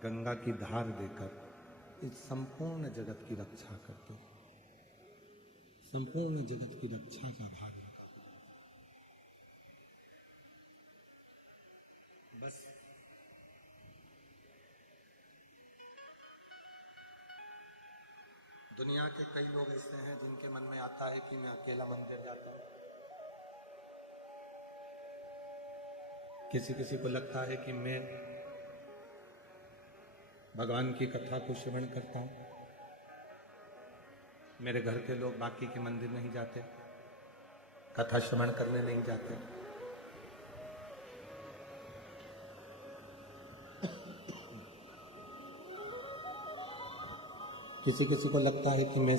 गंगा की धार देकर इस संपूर्ण जगत की रक्षा करते, संपूर्ण जगत की रक्षा का भार बस। दुनिया के कई लोग ऐसे हैं जिनके मन में आता है कि मैं अकेला मंदिर जाता हूं। किसी किसी को लगता है कि मैं भगवान की कथा को श्रवण करता हूं, मेरे घर के लोग बाकी के मंदिर नहीं जाते, कथा श्रवण करने नहीं जाते। किसी किसी को लगता है कि मैं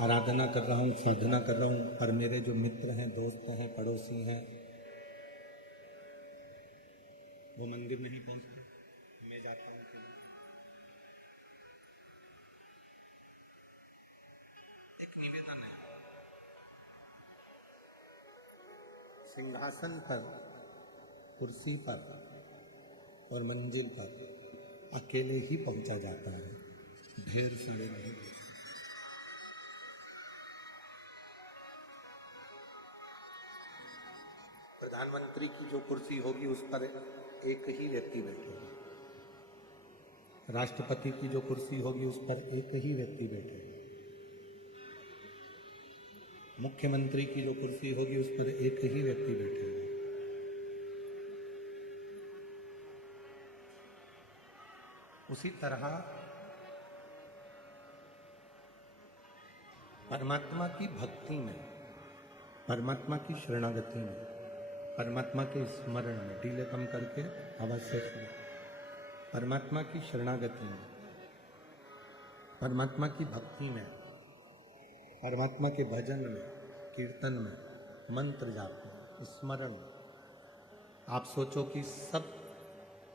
आराधना कर रहा हूँ, साधना कर रहा हूँ, पर मेरे जो मित्र हैं, दोस्त हैं, पड़ोसी हैं, वो मंदिर नहीं पहुंचते, मैं जाता हूँ। एक निवेदन है, सिंहासन पर, कुर्सी पर और मंजिल पर अकेले ही पहुंचा जाता है, ढेर सारे नहीं। प्रधानमंत्री की जो कुर्सी होगी उस पर एक ही व्यक्ति बैठेगा, राष्ट्रपति की जो कुर्सी होगी उस पर एक ही व्यक्ति बैठेगा, मुख्यमंत्री की जो कुर्सी होगी उस पर एक ही व्यक्ति बैठेगा। उसी तरह परमात्मा की भक्ति में, परमात्मा की शरणागति में, परमात्मा के स्मरण में, डीले कम करके अवश्य सुनो, परमात्मा की शरणागति में, परमात्मा की भक्ति में, परमात्मा के भजन में, कीर्तन में, मंत्र जाप में, स्मरण। आप सोचो कि सब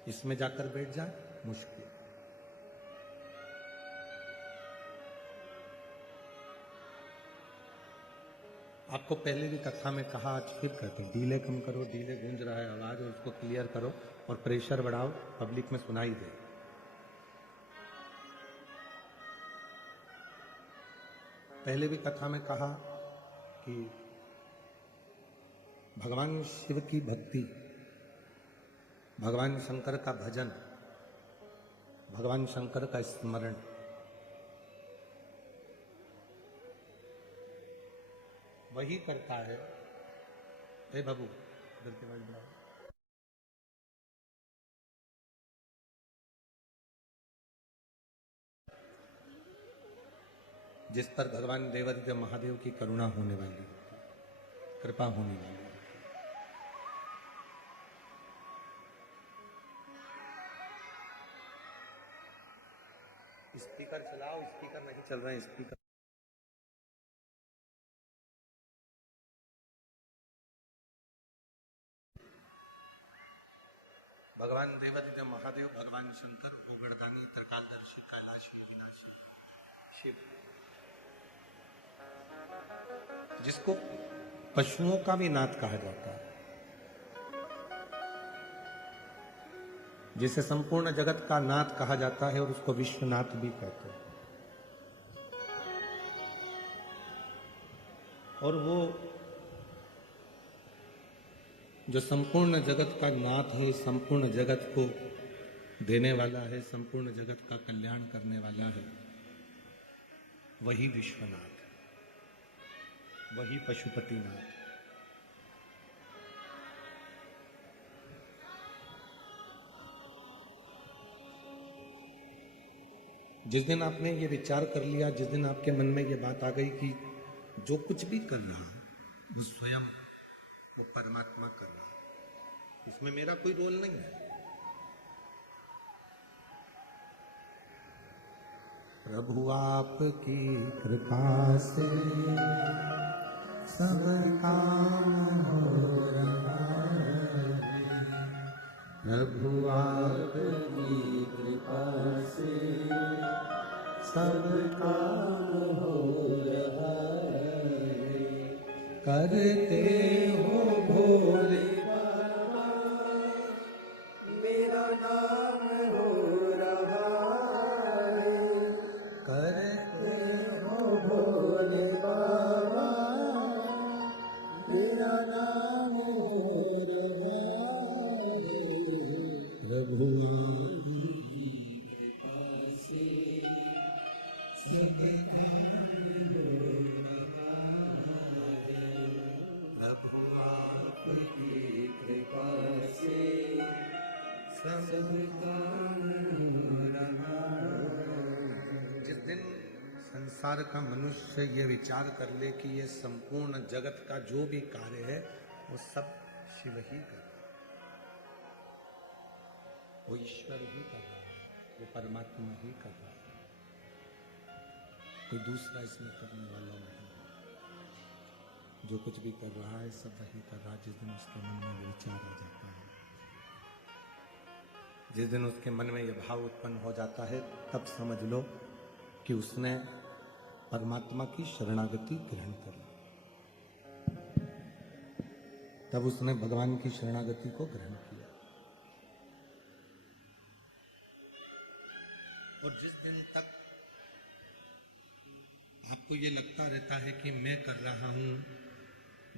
इसमें जाकर बैठ जाए, मुश्किल। आपको पहले भी कथा में कहा, आज फिर कहते हैं, डीले कम करो, डीले गूंज रहा है आवाज, और उसको क्लियर करो और प्रेशर बढ़ाओ, पब्लिक में सुनाई दे। पहले भी कथा में कहा कि भगवान शिव की भक्ति, भगवान शंकर का भजन, भगवान शंकर का स्मरण वही करता है। हे बाबू, इधर के बाद बढ़ाओ। जिस पर भगवान देवादिदेव महादेव की करुणा होने वाली, कृपा होने वाली। स्पीकर चलाओ, स्पीकर नहीं चल रहे हैं, स्पीकर। भगवान देवादिदेव महादेव, भगवान शंकर, भोगड़दानी, त्रिकालदर्शी, कैलाशी, विनाशी शिव, जिसको पशुओं का भी नाथ कहा जाता है, जिसे संपूर्ण जगत का नाथ कहा जाता है और उसको विश्वनाथ भी कहते हैं। और वो जो संपूर्ण जगत का नाथ है, संपूर्ण जगत को देने वाला है, संपूर्ण जगत का कल्याण करने वाला है, वही विश्वनाथ, वही पशुपतिनाथ। जिस दिन आपने ये विचार कर लिया, जिस दिन आपके मन में ये बात आ गई कि जो कुछ भी कर रहा है वो स्वयं, वो परमात्मा कर रहा है, इसमें मेरा कोई रोल नहीं है। प्रभु आपकी कृपा से सब काम हो रहा है, प्रभु आपकी कृपा से सब काम हो रहा है, करते हो भोले बाबा, मेरा नाम हो रहा जिस दिन संसार का मनुष्य ये विचार कर ले कि ये संपूर्ण जगत का जो भी कार्य है वो सब शिव ही कर रहा है, वो ईश्वर ही कर रहा है, वो परमात्मा ही कर रहा है, कोई दूसरा इसमें करने वाला नहीं। जो कुछ भी कर रहा है सब वही कर रहा है। जिस दिन उसके मन में विचार आ जाता है, जिस दिन उसके मन में यह भाव उत्पन्न हो जाता है, तब समझ लो कि उसने परमात्मा की शरणागति ग्रहण कर ली, तब उसने भगवान की शरणागति को ग्रहण किया। और जिस दिन तक आपको ये लगता रहता है कि मैं कर रहा हूं,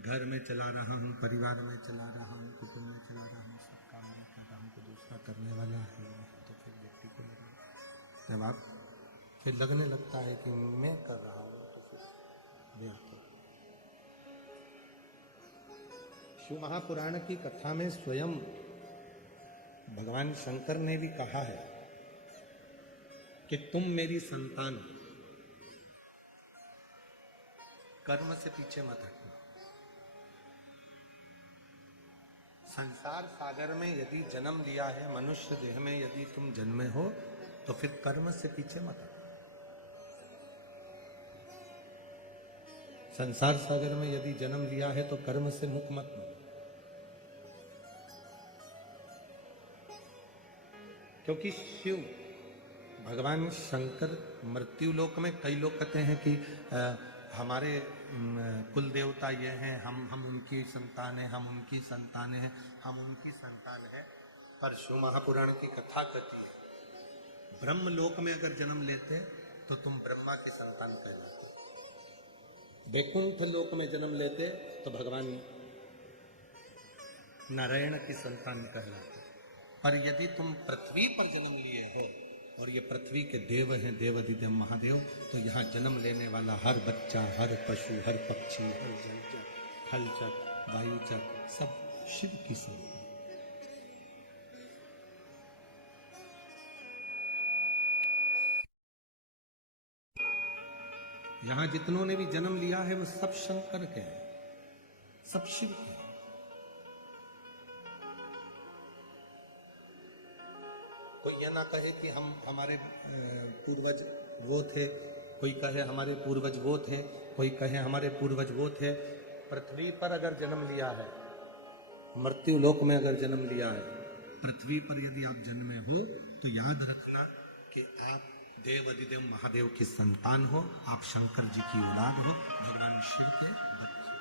घर में चला रहा हूं, परिवार में चला रहा हूं, कुटुंब में चला रहा हूं, सब काम में कर रहा हूं, तो दूसरा करने वाला है, तो फिर व्यक्ति को लगेगा, जब आप फिर लगने लगता है कि मैं कर रहा हूं, तो फिर व्यक्ति। शिव महापुराण की कथा में स्वयं भगवान शंकर ने भी कहा है कि तुम मेरी संतान, कर्म से पीछे मत हटना। संसार सागर में यदि जन्म लिया है, मनुष्य देह में यदि तुम जन्मे हो, तो फिर कर्म से पीछे मत हटना। संसार सागर में यदि जन्म लिया है तो कर्म से मुख मत लो, क्योंकि शिव भगवान शंकर मृत्यु लोक में, कई लोग कहते हैं कि हमारे कुल देवता ये हैं, हम उनकी संतान हैं, हम उनकी संतान हैं, हम उनकी संतान हैं। पर शिव महापुराण की कथा कहती है ब्रह्म लोक में अगर जन्म लेते तो तुम ब्रह्मा की संतान कहलाते, वैकुंठ लोक में जन्म लेते तो भगवान नारायण की संतान कहलाते। पर यदि तुम पृथ्वी पर जन्म लिए हो, और ये पृथ्वी के देव हैं, देवाधिदेव महादेव, तो यहाँ जन्म लेने वाला हर बच्चा, हर पशु, हर पक्षी, हर जलचर, थलचर, वायुचर, सब शिव की संतान। यहाँ जितनों ने भी जन्म लिया है वो सब शंकर के हैं, सब शिव के हैं। कोई यह ना कहे कि हमारे पूर्वज वो थे, कोई कहे हमारे पूर्वज वो थे, कोई कहे हमारे पूर्वज वो थे। पृथ्वी पर अगर जन्म लिया है, मृत्यु लोक में अगर जन्म लिया है, पृथ्वी पर यदि आप जन्मे हो, तो याद रखना कि आप देव अधिदेव महादेव की संतान हो, आप शंकर जी की औलाद हो, भगवान शिव के बच्चे,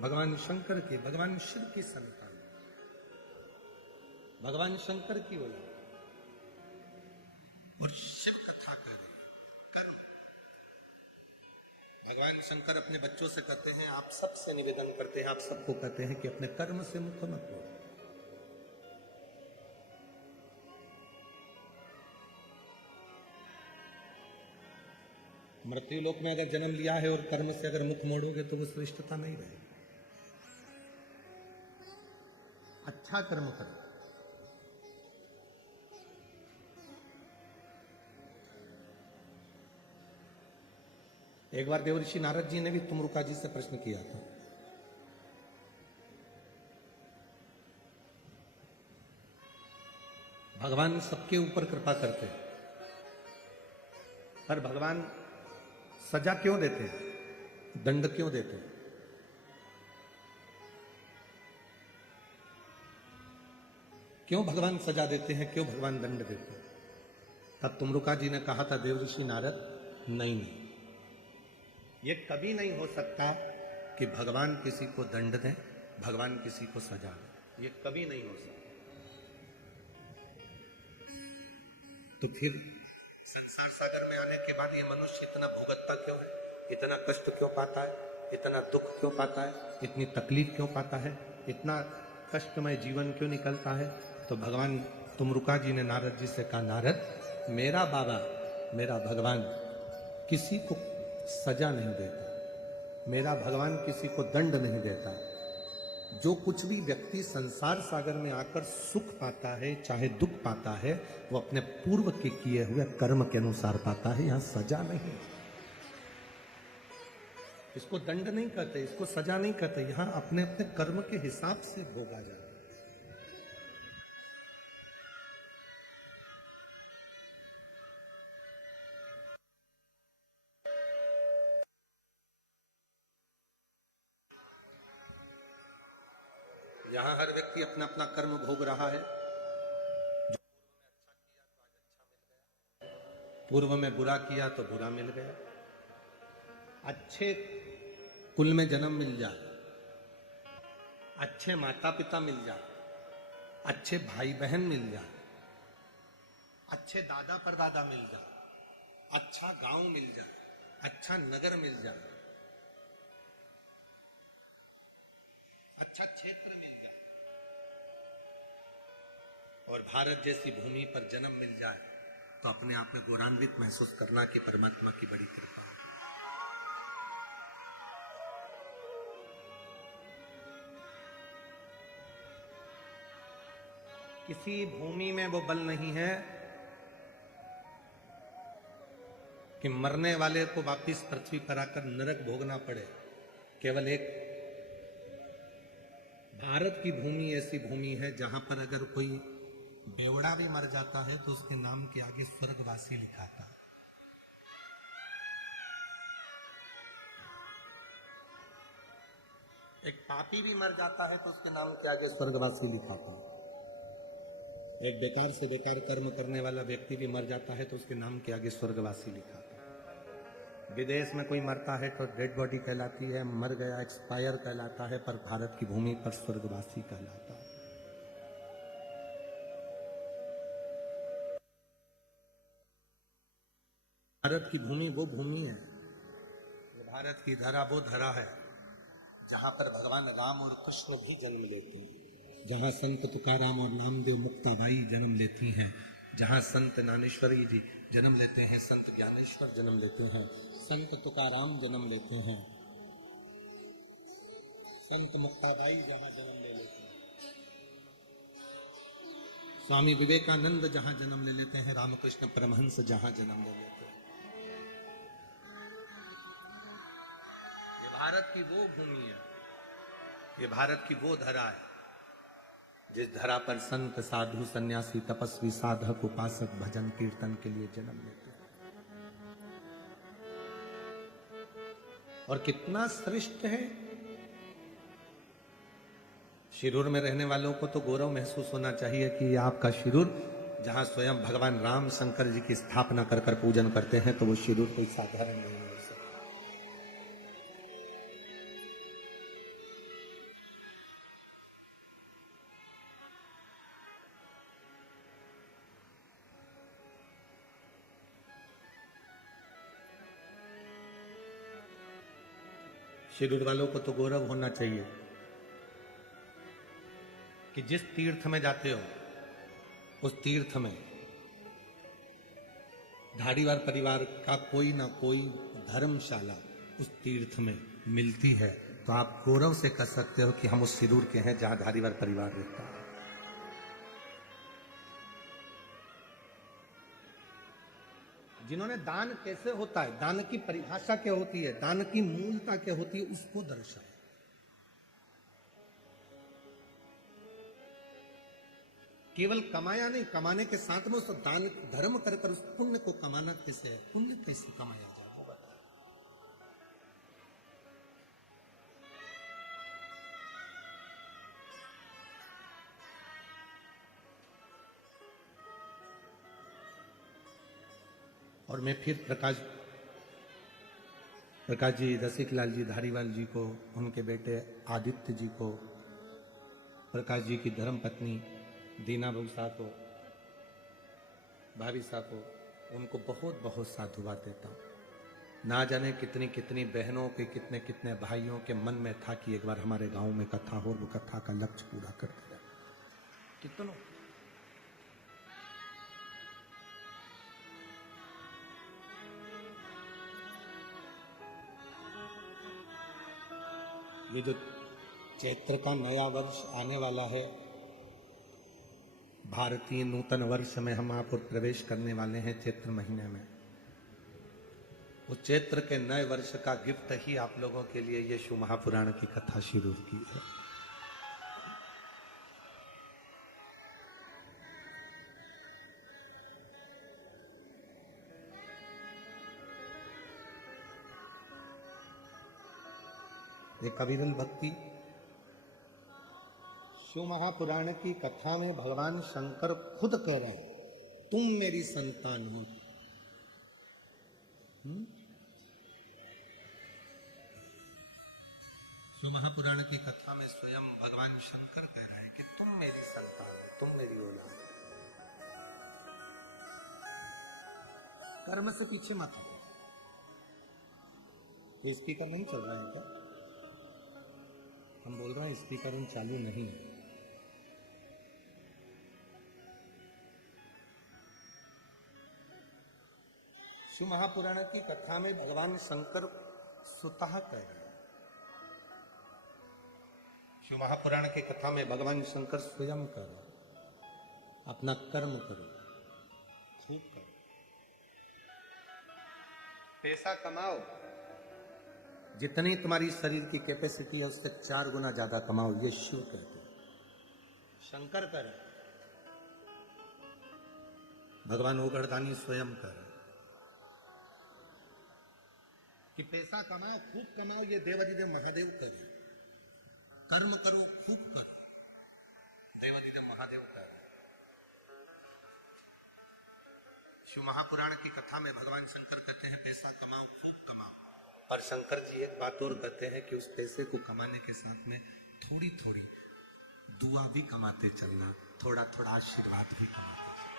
भगवान शंकर के, भगवान शिव की संतान, भगवान शंकर की औलाद। और शिव कथा कह रही है कर्म। भगवान शंकर अपने बच्चों से कहते हैं, आप सबसे निवेदन करते हैं, आप सबको कहते हैं कि अपने कर्म से मुख मत लो। मृत्यु लोक में अगर जन्म लिया है और कर्म से अगर मुख मोड़ोगे तो वो श्रेष्ठता नहीं रहेगी। अच्छा कर्म करो। एक बार देवऋषि नारद जी ने भी तुमरुका जी से प्रश्न किया था, भगवान सबके ऊपर कृपा करते हैं, पर भगवान सजा क्यों देते हैं, दंड क्यों देते हैं? क्यों भगवान सजा देते हैं, क्यों भगवान दंड देते हैं? तब तुमरुका जी ने कहा था, देवऋषि नारद, नहीं, ये कभी नहीं हो सकता कि भगवान किसी को दंड दे, भगवान किसी को सजा दे, ये कभी नहीं हो सकता। तो फिर संसार सागर में आने के बाद ये मनुष्य इतना भुगतता क्यों है, इतना कष्ट क्यों पाता है, इतना दुख क्यों पाता है, इतनी तकलीफ क्यों पाता है, इतना कष्टमय जीवन क्यों निकलता है? तो भगवान तुमरुका जी ने नारद जी से कहा, नारद, मेरा बाबा, मेरा भगवान किसी को सजा नहीं देता, मेरा भगवान किसी को दंड नहीं देता, जो कुछ भी व्यक्ति संसार सागर में आकर सुख पाता है, चाहे दुख पाता है, वो अपने पूर्व के किए हुए कर्म के अनुसार पाता है। यहां सजा नहीं, इसको दंड नहीं कहते, इसको सजा नहीं कहते, यहां अपने अपने कर्म के हिसाब से भोगा जाता है। यहां हर व्यक्ति अपना अपना कर्म भोग रहा है। पूर्व में बुरा किया तो बुरा मिल गया। अच्छे कुल में जन्म मिल जाए, अच्छे माता पिता मिल जाए, अच्छे भाई बहन मिल जाए, अच्छे दादा परदादा मिल जाए, अच्छा गांव मिल जाए, अच्छा नगर मिल जाए, अच्छा क्षेत्र मिल जाए और भारत जैसी भूमि पर जन्म मिल जाए तो अपने आप में गौरवान्वित महसूस करना कि परमात्मा की बड़ी कृपा है। किसी भूमि में वो बल नहीं है कि मरने वाले को वापिस पृथ्वी पर आकर नरक भोगना पड़े। केवल एक भारत की भूमि ऐसी भूमि है जहां पर अगर कोई बेवड़ा भी मर जाता है तो उसके नाम के आगे स्वर्गवासी लिखाता है। एक पापी भी मर जाता है तो उसके नाम के आगे स्वर्गवासी लिखाता है। एक बेकार से बेकार कर्म करने वाला व्यक्ति भी मर जाता है तो उसके नाम के आगे स्वर्गवासी लिखाता है। विदेश में कोई मरता है तो डेड बॉडी कहलाती है, मर गया एक्सपायर कहलाता है, पर भारत की भूमि पर स्वर्गवासी कहलाता है। भारत की भूमि वो भूमि है, भारत की धरा वो धरा है जहां पर भगवान राम और कृष्ण भी जन्म लेते हैं, जहां संत तुकाराम और नामदेव मुक्ताबाई जन्म लेती हैं, जहां संत ज्ञानेश्वरी जी जन्म लेते हैं, संत ज्ञानेश्वर जन्म लेते हैं, संत तुकाराम जन्म लेते हैं, संत मुक्ताबाई जहां जन्म ले लेते हैं, स्वामी विवेकानंद जहां जन्म ले लेते हैं, रामकृष्ण परमहंस जहां जन्म ले लेते हैं। ये भारत की वो भूमि है, ये भारत की वो धरा है जिस धरा पर संत साधु सन्यासी तपस्वी साधक उपासक भजन कीर्तन के लिए जन्म लेते हैं। और कितना श्रेष्ठ है। शिरूर में रहने वालों को तो गौरव महसूस होना चाहिए कि आपका शिरूर, जहां स्वयं भगवान राम शंकर जी की स्थापना कर कर पूजन करते हैं, तो वो शिरूर कोई साधारण नहीं है। शिरूर वालों को तो गौरव होना चाहिए कि जिस तीर्थ में जाते हो उस तीर्थ में धारीवाल परिवार का कोई ना कोई धर्मशाला उस तीर्थ में मिलती है, तो आप गौरव से कह सकते हो कि हम उस शिरूर के हैं जहां धारीवाल परिवार रहता है। जिन्होंने दान कैसे होता है, दान की परिभाषा क्या होती है, दान की मूलता क्या होती है, उसको दर्शाए। केवल कमाया नहीं, कमाने के साथ में उस दान धर्म कर कर उस पुण्य को कमाना कैसे है, पुण्य कैसे कमाया जाए वो बताए। और मैं फिर प्रकाश जी, रसिकलाल जी धारीवाल जी को, उनके बेटे आदित्य जी को, प्रकाश जी की धर्म पत्नी दीना बहूसा को, भाभी सा को, उनको बहुत बहुत साधुवाद देता हूँ। ना जाने कितनी कितनी बहनों के, कितने कितने भाइयों के मन में था कि एक बार हमारे गांव में कथा हो, वो कथा का लक्ष्य पूरा कर दिया। कितनों ये जो चैत्र का नया वर्ष आने वाला है। भारतीय नूतन वर्ष में हम आप प्रवेश करने वाले हैं चैत्र महीने में। उस चैत्र के नए वर्ष का गिफ्ट ही आप लोगों के लिए ये शिव महापुराण की कथा शुरू की है। एक अविरल भक्ति। शिव महापुराण की कथा में भगवान शंकर खुद कह रहे हैं, तुम मेरी संतान हो। शिव महापुराण की कथा में स्वयं भगवान शंकर कह रहे हैं कि तुम मेरी संतान हो, तुम मेरी औलाद हो। कर्म से पीछे मत हो। ये स्पीकर नहीं चल रहा है क्या? हम बोल रहे हैं स्पीकर उन चालू नहीं है। शिव महापुराण की कथा में भगवान शंकर स्वतः कह रहे हैं। शिव महापुराण की कथा में भगवान शंकर स्वयं कह रहे हैं, अपना कर्म करो, खूब करो, पैसा कमाओ, जितनी तुम्हारी शरीर की कैपेसिटी है उससे 4 गुना ज्यादा कमाओ। ये शिव कहते हैं, शंकर कर रहे, भगवान ओगड़दानी स्वयं कर रहे कि पैसा कमाओ, खूब कमाओ। ये देवाधिदेव महादेव करे, कर्म करो, खूब करो, देवाधिदेव महादेव कर रहे। शिव महापुराण की कथा में भगवान शंकर कहते हैं पैसा कमाओ, खूब कमाओ। और शंकर जी एक बात और कहते हैं कि उस पैसे को कमाने के साथ में थोड़ी थोड़ी दुआ भी कमाते चलना, थोड़ा थोड़ा आशीर्वाद भी कमाते चलना।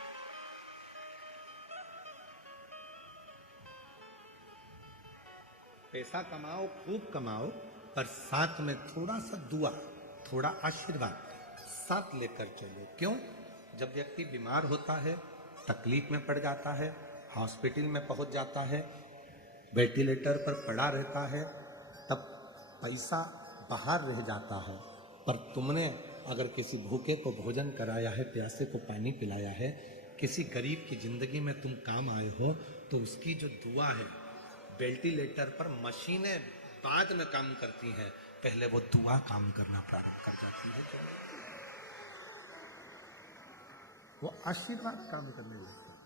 पैसा कमाओ, खूब कमाओ, पर साथ में थोड़ा सा दुआ, थोड़ा आशीर्वाद साथ लेकर चलो। क्यों? जब व्यक्ति बीमार होता है, तकलीफ में पड़ जाता है, हॉस्पिटल में पहुंच जाता है, वेंटिलेटर पर पड़ा रहता है, तब पैसा बाहर रह जाता है। पर तुमने अगर किसी भूखे को भोजन कराया है, प्यासे को पानी पिलाया है, किसी गरीब की जिंदगी में तुम काम आए हो, तो उसकी जो दुआ है, वेंटिलेटर पर मशीनें बाद में काम करती हैं, पहले वो दुआ काम करना प्रारंभ कर जाती है। वो आशीर्वाद काम करने लगता है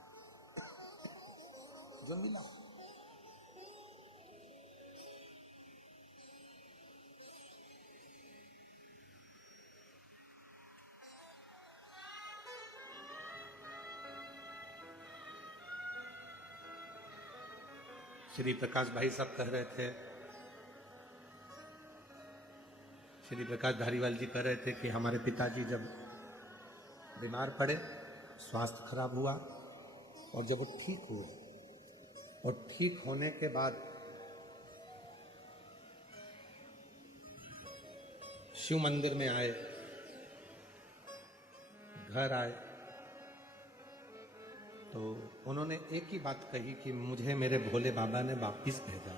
जो मिला। श्री प्रकाश भाई साहब कह रहे थे, श्री प्रकाश धारीवाल जी कह रहे थे कि हमारे पिताजी जब बीमार पड़े, स्वास्थ्य खराब हुआ, और जब वो ठीक हुए और ठीक होने के बाद शिव मंदिर में आए, घर आए, तो उन्होंने एक ही बात कही कि मुझे मेरे भोले बाबा ने वापिस भेजा,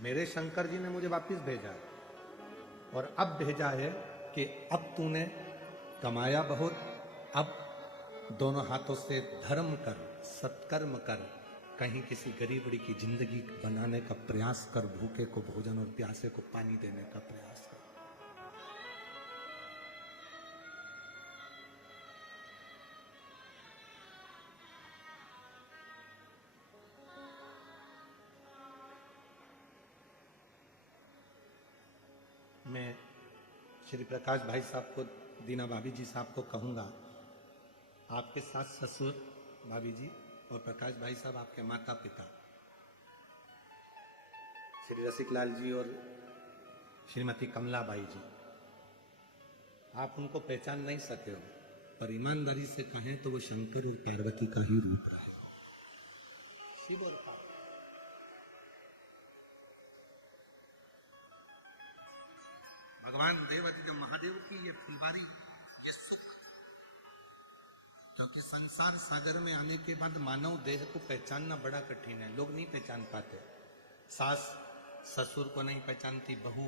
मेरे शंकर जी ने मुझे वापिस भेजा, और अब भेजा है कि अब तूने कमाया बहुत, अब दोनों हाथों से धर्म कर, सत्कर्म कर, कहीं किसी गरीबड़ी की जिंदगी बनाने का प्रयास कर, भूखे को भोजन और प्यासे को पानी देने का प्रयास कर। मैं श्री प्रकाश भाई साहब को, दीना भाभी जी साहब को कहूँगा, आपके सास ससुर भाभी जी और प्रकाश भाई साहब आपके माता पिता, श्री रसिकलाल जी और श्रीमती कमला बाई जी, आप उनको पहचान नहीं सके हो, पर ईमानदारी से कहें तो वो शंकर और पार्वती का ही रूप रहे। शिव और पार्वती, भगवान देवाधिदेव महादेव की ये फुलवारी, ये सुख, क्योंकि संसार सागर में आने के बाद मानव देह को पहचानना बड़ा कठिन है, लोग नहीं पहचान पाते। सास ससुर को नहीं पहचानती बहू,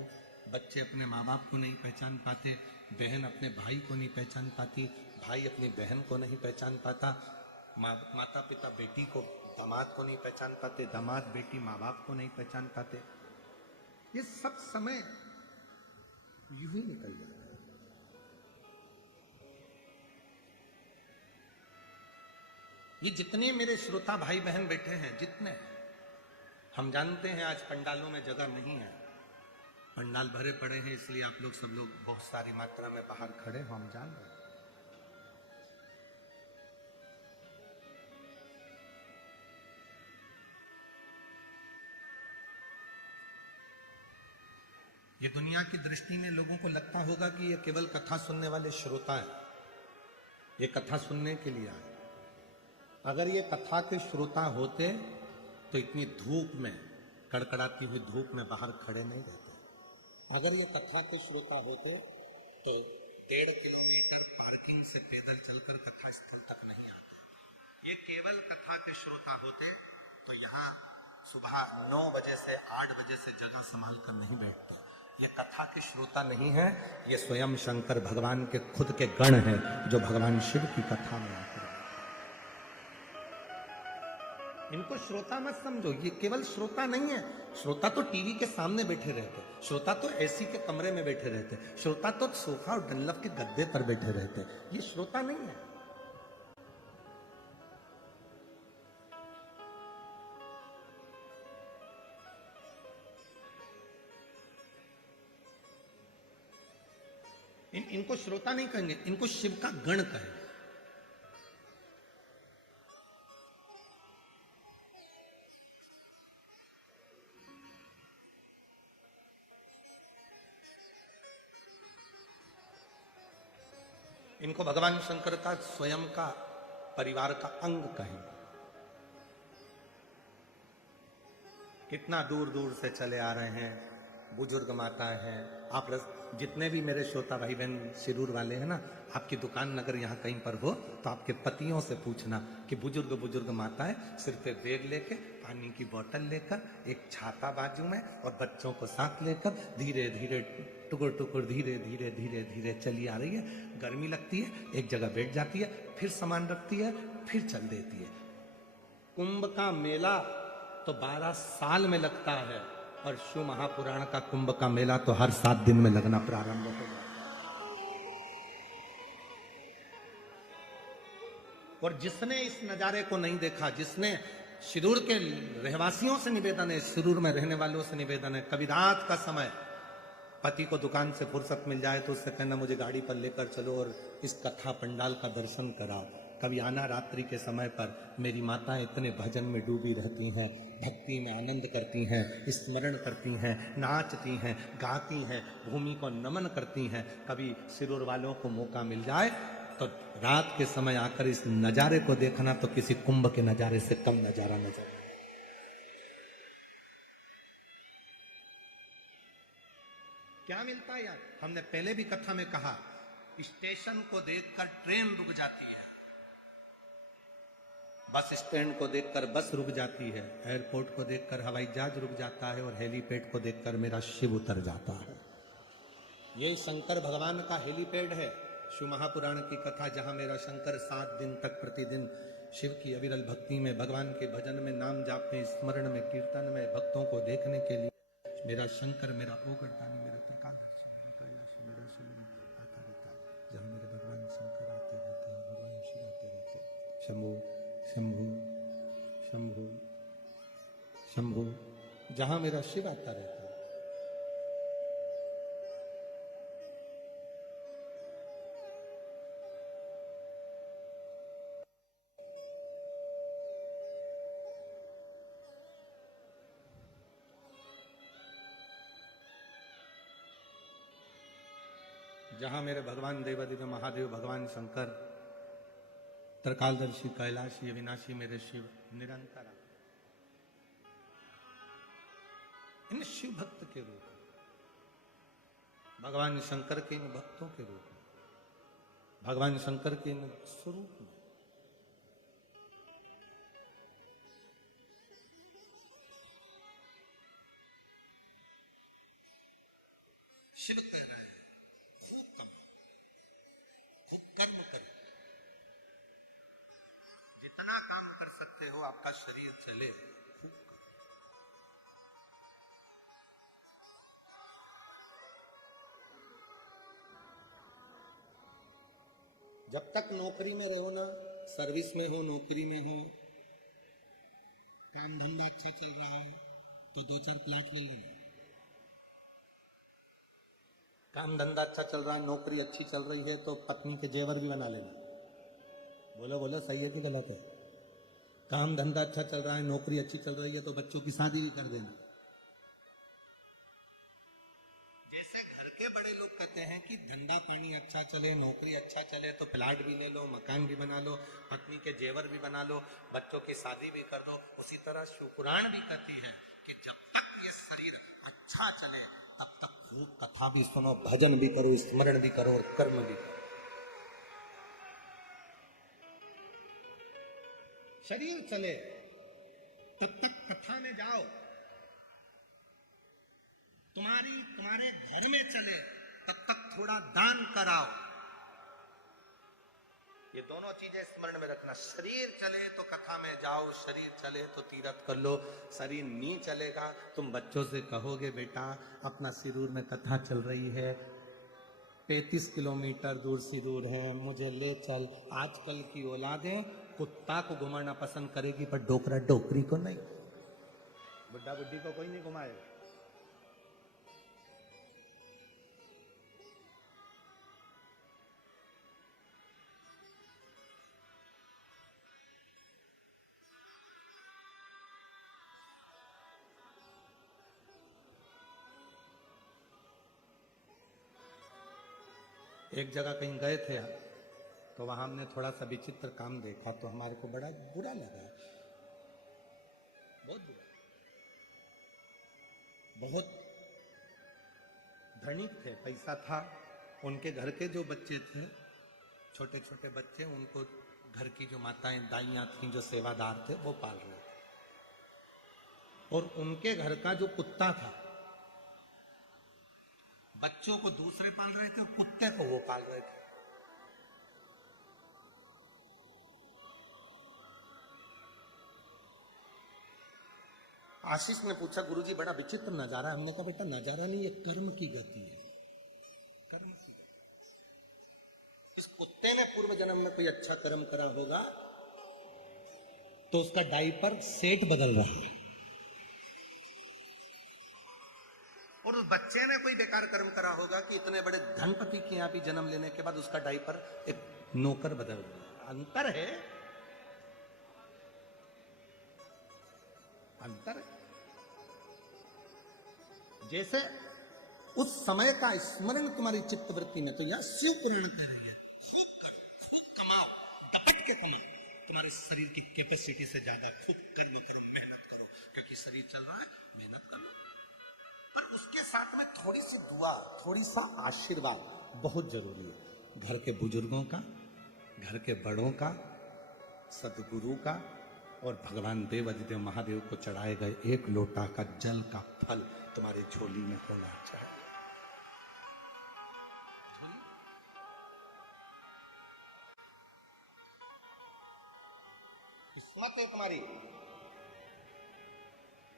बच्चे अपने माँ बाप को नहीं पहचान पाते, बहन अपने भाई को नहीं पहचान पाती, भाई अपनी बहन को नहीं पहचान पाता, माता पिता बेटी को, दामाद को नहीं पहचान पाते, दामाद बेटी माँ बाप को नहीं पहचान पाते। ये सब समय यूं ही निकल जाता है। ये जितने मेरे श्रोता भाई बहन बैठे हैं, जितने, हम जानते हैं आज पंडालों में जगह नहीं है, पंडाल भरे पड़े हैं, इसलिए आप लोग सब लोग बहुत सारी मात्रा में बाहर खड़े हो, हम जान रहे हैं। ये दुनिया की दृष्टि में लोगों को लगता होगा कि ये केवल कथा सुनने वाले श्रोता हैं, ये कथा सुनने के लिए आए। अगर ये कथा के श्रोता होते तो इतनी धूप में, कड़कड़ाती हुई धूप में बाहर खड़े नहीं रहते। अगर ये कथा के श्रोता होते तो 1.5 किलोमीटर पार्किंग से पैदल चलकर कथा स्थल तक नहीं आते। ये केवल कथा के श्रोता होते तो यहाँ सुबह 9 बजे से 8 बजे से जगह संभाल कर नहीं बैठते। ये कथा के श्रोता नहीं है, ये स्वयं शंकर भगवान के खुद के गण हैं जो भगवान शिव की कथा में आकर। इनको श्रोता मत समझो, ये केवल श्रोता नहीं है। श्रोता तो टीवी के सामने बैठे रहते, श्रोता तो एसी के कमरे में बैठे रहते, श्रोता तो सोफा और डनलप के गद्दे पर बैठे रहते, ये श्रोता नहीं है। इनको श्रोता नहीं कहेंगे, इनको शिव का गण कहेंगे। इनको भगवान शंकर का स्वयं का परिवार का अंग कहेंगे। कितना दूर दूर से चले आ रहे हैं, बुजुर्ग माताएं हैं। आप जितने भी मेरे श्रोता भाई बहन शिरूर वाले हैं ना, आपकी दुकान अगर यहाँ कहीं पर हो तो आपके पतियों से पूछना कि बुजुर्ग बुजुर्ग माताएं सिर पे बैग लेके, पानी की बोतल लेकर, एक छाता बाजू में और बच्चों को साथ लेकर धीरे धीरे टुकुर टुकुर धीरे धीरे धीरे धीरे चली आ रही है। गर्मी लगती है, एक जगह बैठ जाती है, फिर सामान रखती है, फिर चल देती है। कुंभ का मेला तो 12 साल में लगता है और शिव महापुराण का कुंभ का मेला तो हर 7 दिन में लगना प्रारंभ हो जाता है। और जिसने इस नजारे को नहीं देखा, जिसने, शिरूर के रहवासियों से निवेदन है, शिरूर में रहने वालों से निवेदन है, कभी रात का समय पति को दुकान से फुर्सत मिल जाए तो उससे कहना मुझे गाड़ी पर लेकर चलो और इस कथा पंडाल का दर्शन कराओ। कभी आना रात्रि के समय पर, मेरी माताएं इतने भजन में डूबी रहती हैं, भक्ति में आनंद करती हैं, स्मरण करती हैं, नाचती हैं, गाती हैं, भूमि को नमन करती हैं। कभी शिरूर वालों को मौका मिल जाए तो रात के समय आकर इस नजारे को देखना तो किसी कुंभ के नजारे से कम नजारा नजर आए। क्या मिलता है यार? हमने पहले भी कथा में कहा, स्टेशन को देखकर ट्रेन रुक जाती है, बस स्टैंड को देखकर बस रुक जाती है, एयरपोर्ट को देखकर हवाई जहाज रुक जाता है और हेलीपैड को देखकर मेरा शिव उतर जाता है। ये शंकर भगवान का हेलीपैड है, शिव महापुराण की कथा, जहां मेरा शंकर 7 दिन तक प्रतिदिन शिव की अविरल भक्ति में, भगवान के भजन में, नाम जाप में, स्मरण में, कीर्तन में, भक्तों को देखने के लिए मेरा शंकर, मेरा ओगरदानी, मेरा त्रिकालदर्शी, कैलाशी, मेरा शिव आता रहता है। जहाँ मेरे भगवान शंकर आते रहते हैं, भगवान शिव आते रहते हैं। शंभु शंभु शंभु शंभु, जहाँ मेरा शिव आता रहता है। जहां मेरे भगवान देवादिदेव महादेव, भगवान शंकर, त्रिकालदर्शी, कैलाशी, अविनाशी मेरे शिव निरंतर इन शिव भक्त के रूप में, भगवान शंकर के इन भक्तों के रूप में, भगवान शंकर के इन स्वरूप में। शिव कह रहे हैं खूब कमाओ, खूब कर्म करो, जितना काम कर सकते हो आपका शरीर चले, खूब करो। जब तक नौकरी में रहो ना, सर्विस में हो, नौकरी में हो, काम धंधा अच्छा चल रहा है तो 2-4 प्लाट ले लेना। काम धंधा अच्छा चल रहा है, नौकरी अच्छी चल रही है तो पत्नी के जेवर भी बना लेना। बोलो बोलो, सही है कि गलत है? काम धंधा अच्छा चल रहा है, नौकरी अच्छी चल रही है तो बच्चों की शादी भी कर देना। जैसे घर के बड़े लोग कहते हैं कि धंधा पानी अच्छा चले, नौकरी अच्छा चले तो प्लाट भी ले लो, मकान भी बना लो, पत्नी के जेवर भी बना लो, बच्चों की शादी भी कर दो, उसी तरह शिवपुराण भी कहती है कि जब तक ये शरीर अच्छा चले तब तक खूब कथा भी सुनो, भजन भी करो, स्मरण भी करो और कर्म भी करो। शरीर चले तब तक कथा में जाओ, तुम्हारे घर में चले तब तक थोड़ा दान कराओ। ये दोनों चीजें स्मरण में रखना। शरीर चले तो कथा में जाओ, शरीर चले तो तीर्थ कर लो। शरीर नहीं चलेगा, तुम बच्चों से कहोगे बेटा अपना सिरूर में कथा चल रही है, 35 किलोमीटर दूर सिरूर है, मुझे ले चल। आजकल की औलादें कुत्ता को घुमाना पसंद करेगी पर डोकरा डोकरी को नहीं, बुढ़ा बुढ़ी को कोई नहीं घुमाएगा। एक जगह कहीं गए थे तो वहां हमने थोड़ा सा विचित्र काम देखा तो हमारे को बड़ा बुरा लगा, बहुत बुरा। बहुत धनिक थे, पैसा था, उनके घर के जो बच्चे थे, छोटे छोटे बच्चे, उनको घर की जो माताएं दाइयां थी, जो सेवादार थे, वो पाल रहे थे। और उनके घर का जो कुत्ता था, बच्चों को दूसरे पाल रहे थे और कुत्ते को वो पाल रहे थे। आशीष ने पूछा गुरुजी बड़ा विचित्र नजारा है। हमने कहा बेटा नजारा नहीं, ये कर्म की गति है, कर्म की। इस कुत्ते ने पूर्व जन्म में कोई अच्छा कर्म करा होगा तो उसका डायपर सेट बदल रहा है, और उस बच्चे ने कोई बेकार कर्म करा होगा कि इतने बड़े धनपति के यहाँ भी जन्म लेने के बाद उसका डायपर एक नौकर बदल रहा है। अंतर है, अंतर है। जैसे उस समय का स्मरण तुम्हारी चित्तवृत्ति में, तो यह शिव पुराण कह रही है खूब करो, खूब कमाओ, दपट के कमाओ, तुम्हारे शरीर की कैपेसिटी से ज्यादा खूब कर्म करो, मेहनत करो, क्योंकि शरीर चल रहा है, मेहनत करो। पर उसके साथ में थोड़ी सी दुआ, थोड़ी सा आशीर्वाद बहुत जरूरी है। घर के बुजुर्गों का, घर के बड़ों का, सदगुरु का, और भगवान देवाधिदेव महादेव को चढ़ाए गए एक लोटा का जल का फल तुम्हारी झोली में होना चाहिए। किस्मत है तुम्हारी।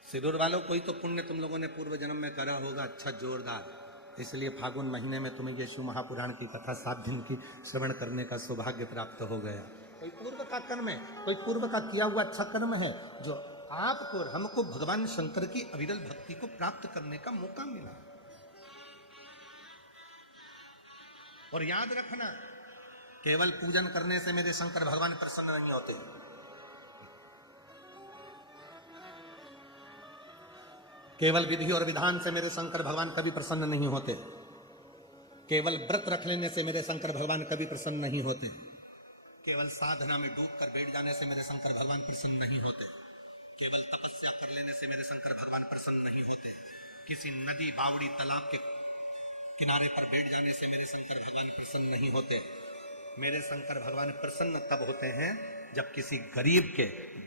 सिरूर वालों, कोई तो पुण्य तुम लोगों ने पूर्व जन्म में करा होगा अच्छा जोरदार, इसलिए फागुन महीने में तुम्हें यीशु महापुराण की कथा 7 दिन की श्रवण करने का सौभाग्य प्राप्त हो गया। कोई पूर्व का कर्म है, कोई पूर्व का किया हुआ अच्छा कर्म है जो आपको और हमको भगवान शंकर की अविरल भक्ति को प्राप्त करने का मौका मिला। और याद रखना, केवल पूजन करने से मेरे शंकर भगवान प्रसन्न नहीं होते। केवल विधि और विधान से मेरे शंकर भगवान कभी प्रसन्न नहीं होते। केवल व्रत रख लेने से मेरे शंकर भगवान कभी प्रसन्न नहीं होते। केवल साधना में डूब कर बैठ जाने से मेरे शंकर भगवान प्रसन्न नहीं होते। केवल तपस्या कर लेने से मेरे शंकर भगवान प्रसन्न नहीं होते। किसी नदी, बावड़ी, तालाब के किनारे पर बैठ जाने से मेरे शंकर भगवान प्रसन्न नहीं होते। मेरे शंकर भगवान प्रसन्न तब होते हैं जब किसी गरीब के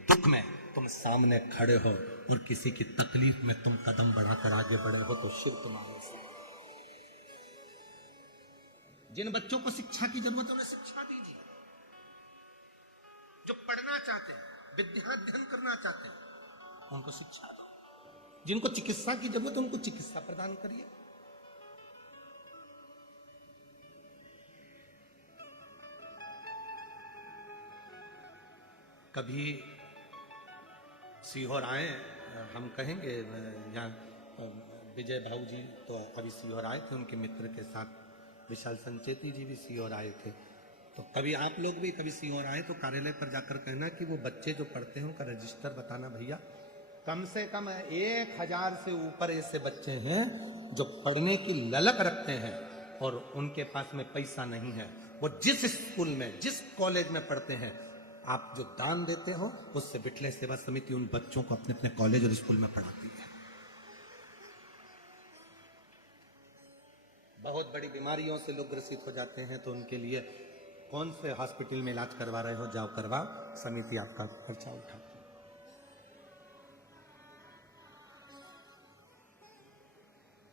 दुख में तुम सामने खड़े हो और किसी की तकलीफ में तुम कदम बढ़ाकर आगे बढ़े हो, तो शिव तुम्हारे से। जिन बच्चों को शिक्षा की जरूरत है उन्हें शिक्षा दीजिए। जो पढ़ना चाहते हैं, विद्याध्ययन करना चाहते हैं, उनको शिक्षा दो। जिनको चिकित्सा की जरूरत है उनको चिकित्सा प्रदान करिए। कभी सीहोर आए, हम कहेंगे यहाँ विजय भाऊ जी तो अभी सीहोर आए थे, उनके मित्र के साथ विशाल संचेती जी भी सीहोर आए थे। तो कभी आप लोग भी कभी सीहोर आए तो कार्यालय पर जाकर कहना कि वो बच्चे जो पढ़ते हैं उनका रजिस्टर बताना भैया। कम से कम 1000 से ऊपर ऐसे बच्चे हैं जो पढ़ने की ललक रखते हैं और उनके पास में पैसा नहीं है। वो जिस स्कूल में, जिस कॉलेज में पढ़ते हैं, आप जो दान देते हो उससे विठले सेवा समिति उन बच्चों को अपने अपने कॉलेज और स्कूल में पढ़ाती है। बहुत बड़ी बीमारियों से लोग ग्रसित हो जाते हैं तो उनके लिए कौन से हॉस्पिटल में इलाज करवा रहे हो, जाओ करवाओ, समिति आपका खर्चा उठाती है।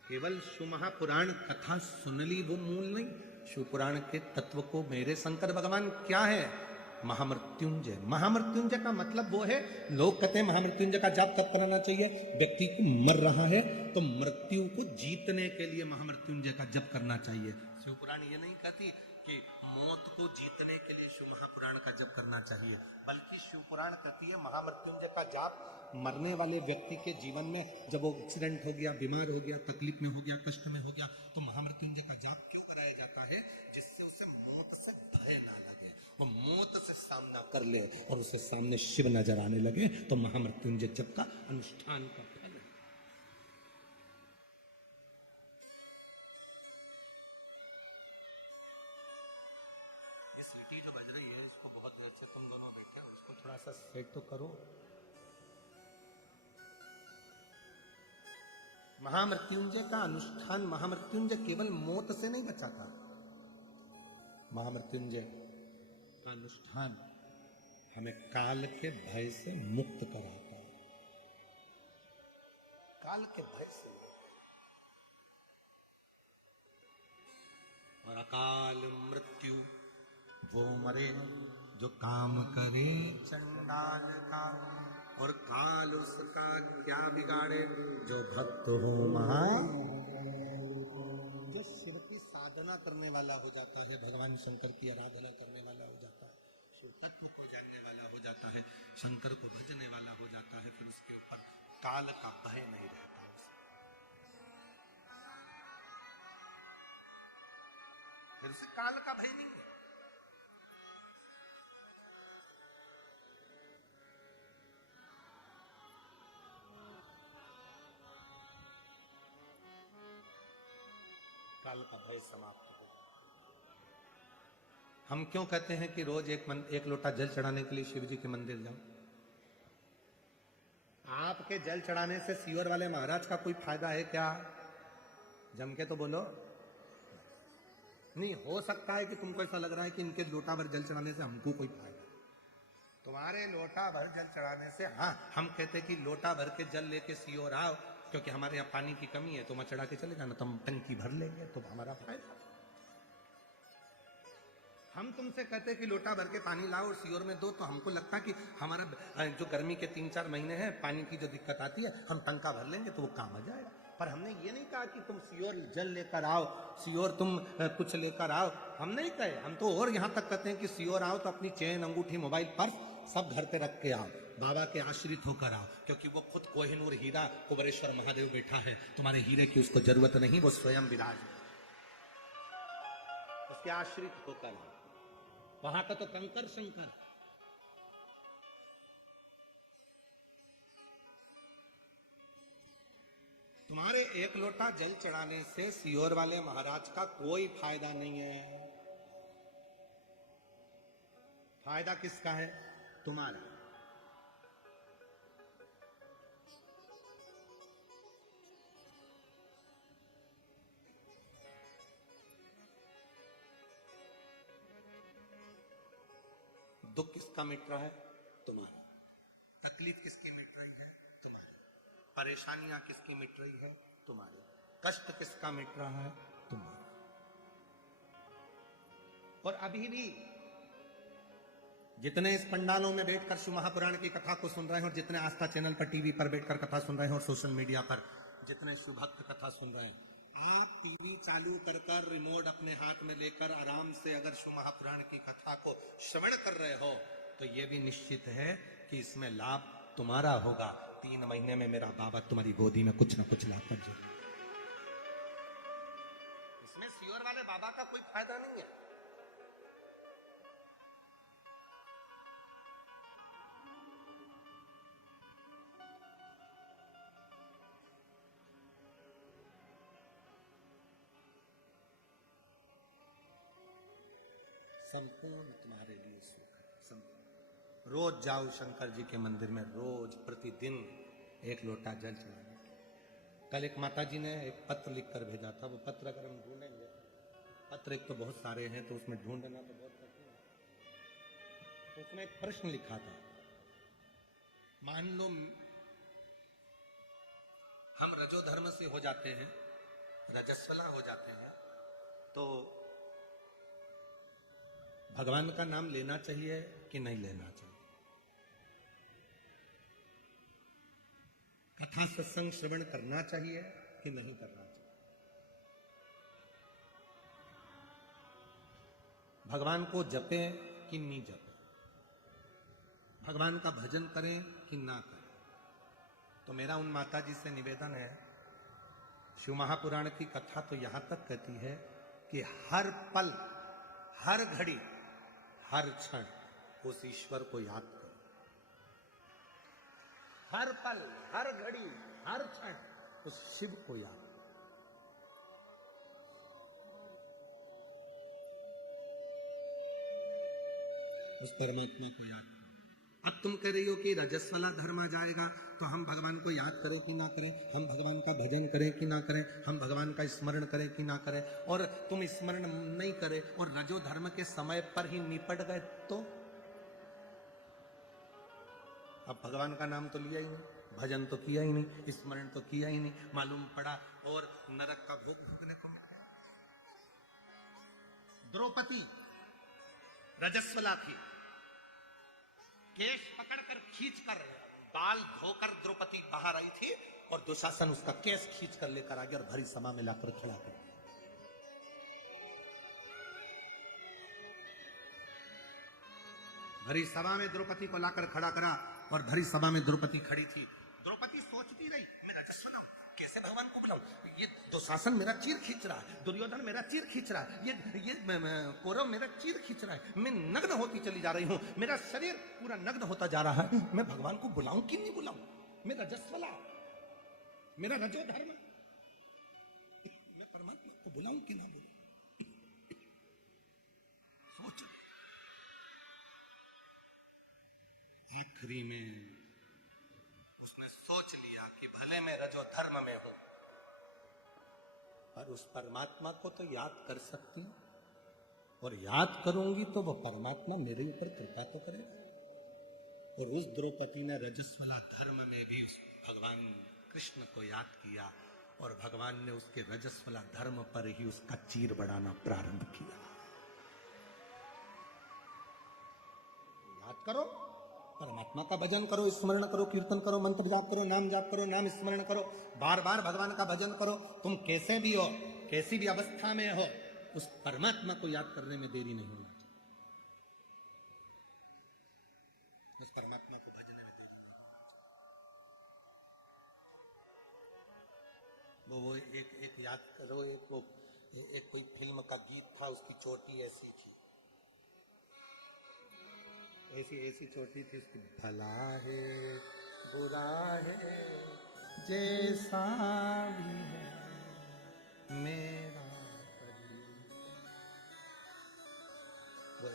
केवल शिव महापुराण कथा सुन ली वो मूल नहीं, शिव पुराण के तत्व को मेरे शंकर भगवान क्या है, महामृत्युंजय। महामृत्युंजय का मतलब वो है, लोग कहते हैं महामृत्युंजय का जाप कब कराना चाहिए, व्यक्ति को मर रहा है तो मृत्यु को जीतने के लिए महामृत्युंजय का जप करना चाहिए। शिव पुराण ये नहीं कहती कि मौत को जीतने के लिए शिव महापुराण का जप करना चाहिए, बल्कि शिव पुराण कहती है महामृत्युंजय का जाप मरने वाले व्यक्ति के जीवन में, जब वो एक्सीडेंट हो गया, बीमार हो गया, तकलीफ में हो गया, कष्ट में हो गया, तो महामृत्युंजय का जाप क्यों कराया जाता है, जिससे उसे मौत से भय ना लगे, वो मौत से सामना कर ले और उसे सामने शिव नजर आने लगे, तो महामृत्युंजय जप का अनुष्ठान का फल है। इस सीटी जो बज रही है इसको बहुत देर से तुम दोनों बैठे हो, उसको थोड़ा सा सेट तो करो। महामृत्युंजय का अनुष्ठान, महामृत्युंजय केवल मौत से नहीं बचाता, महामृत्युंजय का अनुष्ठान हमें काल के भय से मुक्त कराता है। काल के भय से, और अकाल मृत्यु वो मरे जो काम करे चंडाल का, और काल उसका क्या बिगाड़े जो भक्त हो महान। जो शिव की साधना करने वाला हो जाता है, भगवान शंकर की आराधना करने वाला हो जाता है, शिव तत्व को जानने वाला हो जाता है, शंकर को भजने वाला हो जाता है, फिर उसके ऊपर काल का भय नहीं रहता। फिर से काल का भय नहीं है। काल का भय समाप्त हो। हम क्यों कहते हैं कि रोज एक लोटा जल चढ़ाने के लिए शिव जी के मंदिर जाओ? आपके जल चढ़ाने से सीवर वाले महाराज का कोई फायदा है क्या? जम के तो बोलो। नहीं, हो सकता है कि तुमको ऐसा लग रहा है कि इनके लोटा भर जल चढ़ाने से हमको कोई फायदा, तुम्हारे लोटा भर जल चढ़ाने से। हाँ, हम कहते कि लोटा भर के जल लेके सीओर आओ, क्योंकि हमारे यहाँ पानी की कमी है, तो मैं चढ़ा के चले जाना, तो हम टंकी भर लेंगे, तो हमारा फायदा। हम तुमसे कहते कि लोटा भर के पानी लाओ और सीओर में दो, तो हमको लगता कि हमारा जो गर्मी के 3-4 महीने हैं पानी की जो दिक्कत आती है, हम टंका भर लेंगे तो वो काम आ जाएगा। पर हमने ये नहीं कहा कि तुम सीओर जल लेकर आओ, सीओर तुम कुछ लेकर आओ, हम नहीं कहे। हम तो और यहाँ तक कहते हैं कि सीओर आओ तो अपनी चेन, अंगूठी, मोबाइल, पर्स सब घर पे रख के आओ, बाबा के आश्रित होकर आओ, क्योंकि वो खुद कोहिनूर हीरा कुबरेश्वर महादेव बैठा है, तुम्हारे हीरे की उसको जरूरत नहीं, वो स्वयं विराज, उसके आश्रित होकर आओ। वहां का तो कंकर शंकर। तुम्हारे एक लोटा जल चढ़ाने से सीहोर वाले महाराज का कोई फायदा नहीं है। फायदा किसका है? तुम्हारा। दुख किसका मिट रहा है? तुम्हारा। तकलीफ किसकी मिट रही है? तुम्हारी। परेशानियां किसकी मिट रही है? तुम्हारी। कष्ट किसका मिट रहा है? तुम्हारा। और अभी भी जितने इस पंडालों में बैठकर शिव महापुराण की कथा को सुन रहे हैं और जितने आस्था चैनल पर टीवी पर बैठकर कथा सुन रहे हैं और सोशल मीडिया पर जितने शिव भक्त कथा सुन रहे हैं, आप टीवी चालू कर रिमोट अपने हाथ में लेकर आराम से अगर शिव महापुराण की कथा को श्रवण कर रहे हो तो यह भी निश्चित है कि इसमें लाभ तुम्हारा होगा। 3 महीने में मेरा बाबा तुम्हारी गोदी में कुछ ना कुछ लाकर जरूर। इसमें सियोर वाले बाबा का कोई फायदा नहीं है। संपूर्ण तुम्हारे लिए सुख है, संपूर्ण। रोज जाओ शंकर जी के मंदिर में, रोज प्रतिदिन 1 लोटा जल चढ़ाना। कल एक माता जी ने एक पत्र लिखकर भेजा था, वो पत्र अगर हम ढूंढेंगे, पत्र एक तो बहुत सारे हैं तो उसमें ढूंढना तो बहुत कठिन है। तो उसमें एक प्रश्न लिखा था, मान लो हम रजोधर्म से हो जाते हैं, रजस्वला हो जाते हैं, तो भगवान का नाम लेना चाहिए कि नहीं लेना चाहिए? कथा सत्संग श्रवण करना चाहिए कि नहीं करना चाहिए? भगवान को जपें कि नहीं जपें? भगवान का भजन करें कि ना करें? तो मेरा उन माता जी से निवेदन है, शिव महापुराण की कथा तो यहां तक कहती है कि हर पल, हर घड़ी, हर क्षण उस ईश्वर को याद करो। हर पल, हर घड़ी, हर क्षण उस शिव को याद करो। उस परमात्मा को याद करो। अब तुम कह रही हो कि रजस्वला धर्म आ जाएगा तो हम भगवान को याद करें कि ना करें, हम भगवान का भजन करें कि ना करें, हम भगवान का स्मरण करें कि ना करें, और तुम स्मरण नहीं करे और रजो धर्म के समय पर ही निपट गए तो अब भगवान का नाम तो लिया ही नहीं, भजन तो किया ही नहीं, स्मरण तो किया ही नहीं, मालूम पड़ा और नरक का भोग भोगने को मिल गया। द्रौपदी रजस्वला थी, केश पकड़कर खींचकर, बाल धोकर द्रौपदी बाहर आई थी और दुशासन उसका केस खींचकर लेकर आ गया और भरी सभा में लाकर खड़ा कर दिया। भरी सभा में द्रौपदी को लाकर खड़ा करा और भरी सभा में द्रौपदी खड़ी थी। द्रौपदी सोचती रही, मैं रजस्वला हूं, कैसे भगवान को बुलाऊं? ये दुशासन मेरा चीर खींच रहा है, दुर्योधन मेरा चीर खींच रहा है, ये कौरव मेरा चीर खींच रहा है, मैं नग्न होती चली जा रही हूं, मेरा शरीर पूरा नग्न होता जा रहा है, मैं भगवान को बुलाऊं कि नहीं बुलाऊं? मैं रजस्वला, मेरा रजो धर्म, मैं परमात्मा को बुलाऊं कि ना बुलाऊं? सोच। आखिरी में उसने सोच लिया कि भले मैं रजो धर्म में हूं पर उस परमात्मा को तो याद कर सकती हूं, और याद करूंगी तो वो परमात्मा मेरे ऊपर कृपा तो करेगा। और उस द्रौपदी ने रजस्वला धर्म में भी उस भगवान कृष्ण को याद किया और भगवान ने उसके रजस्वला धर्म पर ही उसका चीर बढ़ाना प्रारंभ किया। याद करो, परमात्मा का भजन करो, स्मरण करो, कीर्तन करो, मंत्र जाप करो, नाम जाप करो, नाम स्मरण करो, बार बार भगवान का भजन करो। तुम कैसे भी हो, कैसी भी अवस्था में हो, उस परमात्मा को याद करने में देरी नहीं होना चाहिए। उस परमात्मा को भजने में देरी नहीं होना चाहिए। वो एक याद करो, एक कोई फिल्म का गीत था, उसकी चोटी ऐसी थी, ऐसी चोटी थी उसकी, भला है बुरा है जैसा भी है मेरा पति। वो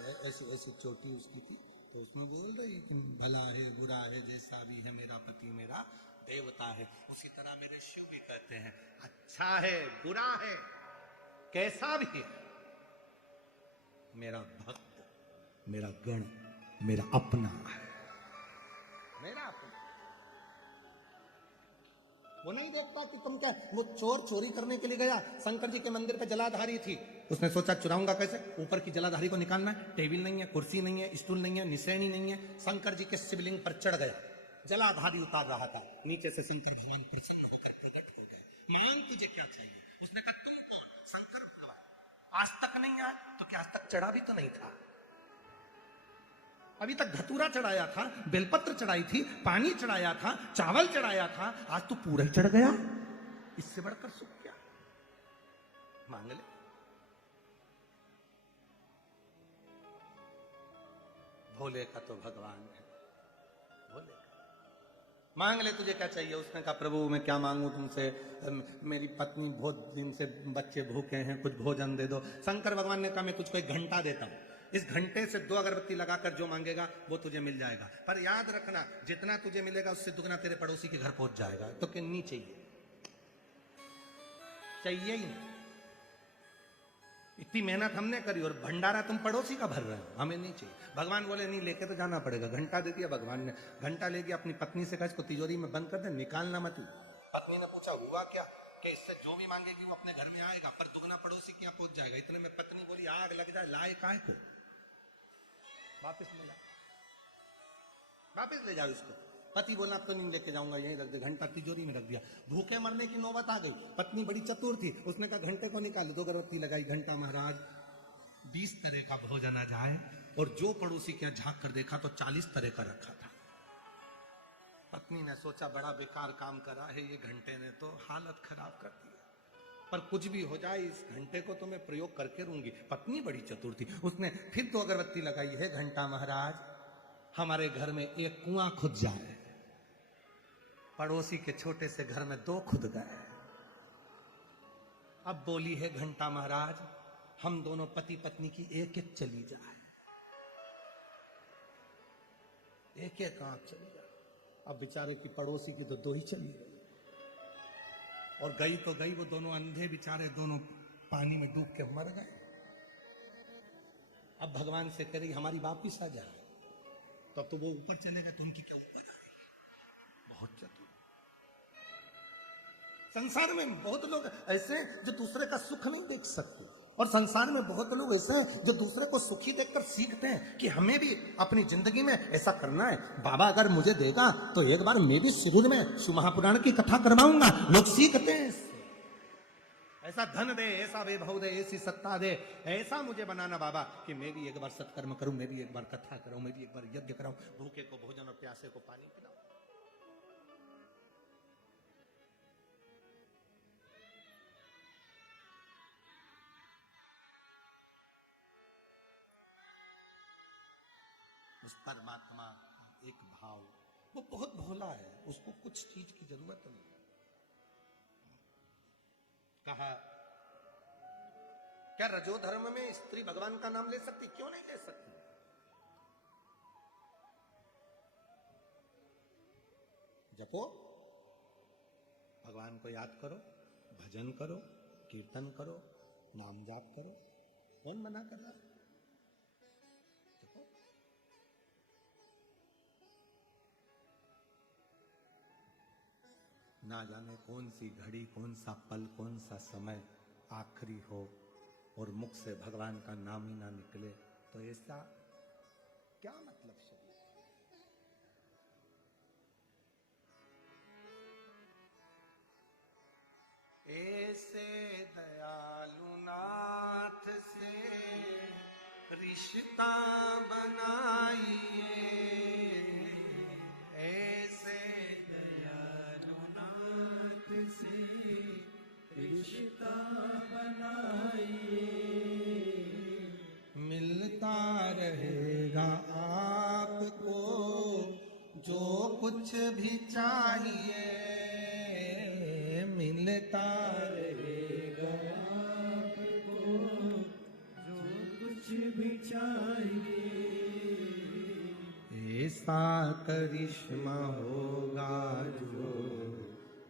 ऐसी चोटी उसकी थी, तो उसमें बोल रही कि भला है बुरा है जैसा भी है मेरा पति मेरा देवता है। उसी तरह मेरे शिव भी कहते हैं, अच्छा है बुरा है कैसा भी है मेरा भक्त, मेरा गण, मेरा अपना है, मेरा अपना। वो नहीं देखता कि तुम क्या, वो चोर चोरी करने के लिए गया, शंकर जी के मंदिर पे जलाधारी थी, उसने सोचा चुराऊंगा कैसे, ऊपर की जलाधारी को निकालना है, टेबल नहीं है, कुर्सी नहीं है, स्टूल नहीं है, निशेनी नहीं है, शंकर जी के शिवलिंग पर चढ़ गया, जलाधारी उतार रहा था, नीचे से शंकर भगवान प्रसन्न होकर प्रकट हो गए, मान तुझे क्या चाहिए। उसने कहा तुम कौन? शंकर भगवान। आज तक नहीं आया, तो क्या आज तक चढ़ा भी तो नहीं था, अभी तक धतूरा चढ़ाया था, बेलपत्र चढ़ाई थी, पानी चढ़ाया था, चावल चढ़ाया था, आज तो पूरा ही चढ़ गया, इससे बढ़कर सुख क्या? मांग ले। भोले का तो भगवान है, भोले का। मांग ले तुझे क्या चाहिए। उसने कहा प्रभु मैं क्या मांगू तुमसे, मेरी पत्नी बहुत दिन से बच्चे भूखे हैं, कुछ भोजन दे दो। शंकर भगवान ने कहा मैं तुझको 1 घंटा देता हूं, इस घंटे से 2 अगरबत्ती लगाकर जो मांगेगा वो तुझे मिल जाएगा, पर याद रखना जितना तुझे मिलेगा उससे दुगना तेरे पड़ोसी के घर पहुंच जाएगा। तो कितनी चाहिए? चाहिए ही नहीं, इतनी मेहनत हमने करी और भंडारा तुम पड़ोसी का भर रहे हो, हमें नहीं चाहिए। भगवान बोले नहीं, लेके तो जाना पड़ेगा। घंटा दे दिया भगवान ने, घंटा लेके अपनी पत्नी से कहा इसको तिजोरी में बंद कर दे, निकालना मत। पत्नी ने पूछा हुआ क्या, कि इससे जो भी मांगेगी वो अपने घर में आएगा, पर दुगना पड़ोसी के यहाँ पहुंच जाएगा। इतने में पत्नी बोली आग लग जाए, लाए काहे को, वापिस ले जाओ, वापिस ले जाओ इसको। पति बोला अब तो नहीं लेके जाऊंगा, यहीं रख दे। घंटा तिजोरी में रख दिया। भूखे मरने की नौबत आ गई, पत्नी बड़ी चतुर थी, उसने कहा घंटे को निकालो, 2 अगरबत्ती लगाई। घंटा महाराज 20 तरह का भोजन आ जाए, और जो पड़ोसी के झांक कर देखा तो 40 तरह का रखा था। पत्नी ने सोचा बड़ा बेकार काम करा है ये घंटे ने, तो हालत खराब कर दी, पर कुछ भी हो जाए इस घंटे को तो मैं प्रयोग करके रहूंगी। पत्नी बड़ी चतुर थी, उसने फिर 2 अगरबत्ती लगाई। है घंटा महाराज हमारे घर में एक कुआं खुद जाए, पड़ोसी के छोटे से घर में 2 खुद गए। अब बोली है घंटा महाराज हम दोनों पति पत्नी की एक चली जाए, एक आंख चली जाए। अब बेचारे की पड़ोसी की तो 2 ही चली गई, और गई तो गई, वो दोनों अंधे बेचारे दोनों पानी में डूब के मर गए। अब भगवान से कह रही हमारी वापिस आ जाए, तब तो वो ऊपर चलेगा, तो उनकी क्या ऊपर आ रही। बहुत चतुर। संसार में बहुत लोग ऐसे हैं जो दूसरे का सुख नहीं देख सकते, और संसार में बहुत लोग ऐसे हैं जो दूसरे को सुखी देखकर सीखते हैं कि हमें भी अपनी जिंदगी में ऐसा करना है। बाबा अगर मुझे देगा तो एक बार मैं भी शिरूर में सुमहापुराण की कथा करवाऊंगा, लोग सीखते हैं इससे। ऐसा धन दे, ऐसा वैभव दे, ऐसी सत्ता दे, ऐसा मुझे बनाना बाबा कि मैं भी एक बार सत्कर्म करूं, मैं भी एक बार कथा करूं, मैं भी एक बार यज्ञ कराऊं, भूखे को भोजन और प्यासे को पानी पिलाऊं। उस परमात्मा का एक भाव, वो बहुत भोला है, उसको कुछ चीज की जरूरत नहीं। कहा क्या रजो धर्म में स्त्री भगवान का नाम ले सकती? क्यों नहीं ले सकती? जपो, भगवान को याद करो, भजन करो, कीर्तन करो, नाम जाप करो, कौन मना कर रहा है? जपो। ना जाने कौन सी घड़ी, कौन सा पल, कौन सा समय आखिरी हो और मुख से भगवान का नाम ही ना निकले, तो ऐसा क्या मतलब शरीर? ऐसे दयालु नाथ से रिश्ता बनाइए, ऐसे दयालु नाथ से रिश्ता बनाइए, मिलता रहेगा आपको जो कुछ भी चाहिए, मिलता रहेगा आपको जो कुछ भी चाहिए, ऐसा करिश्मा होगा जो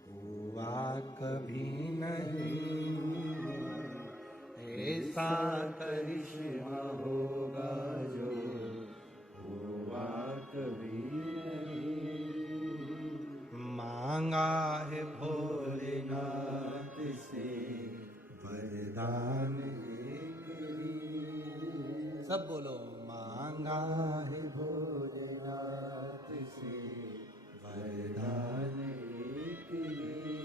हुआ कभी नहीं, ऐसा करिश्मा होगा जो हुआ कभी नहीं। मांगा है भोग सब बोलो। मांगा है भोलेनाथ से वरदान एक ही,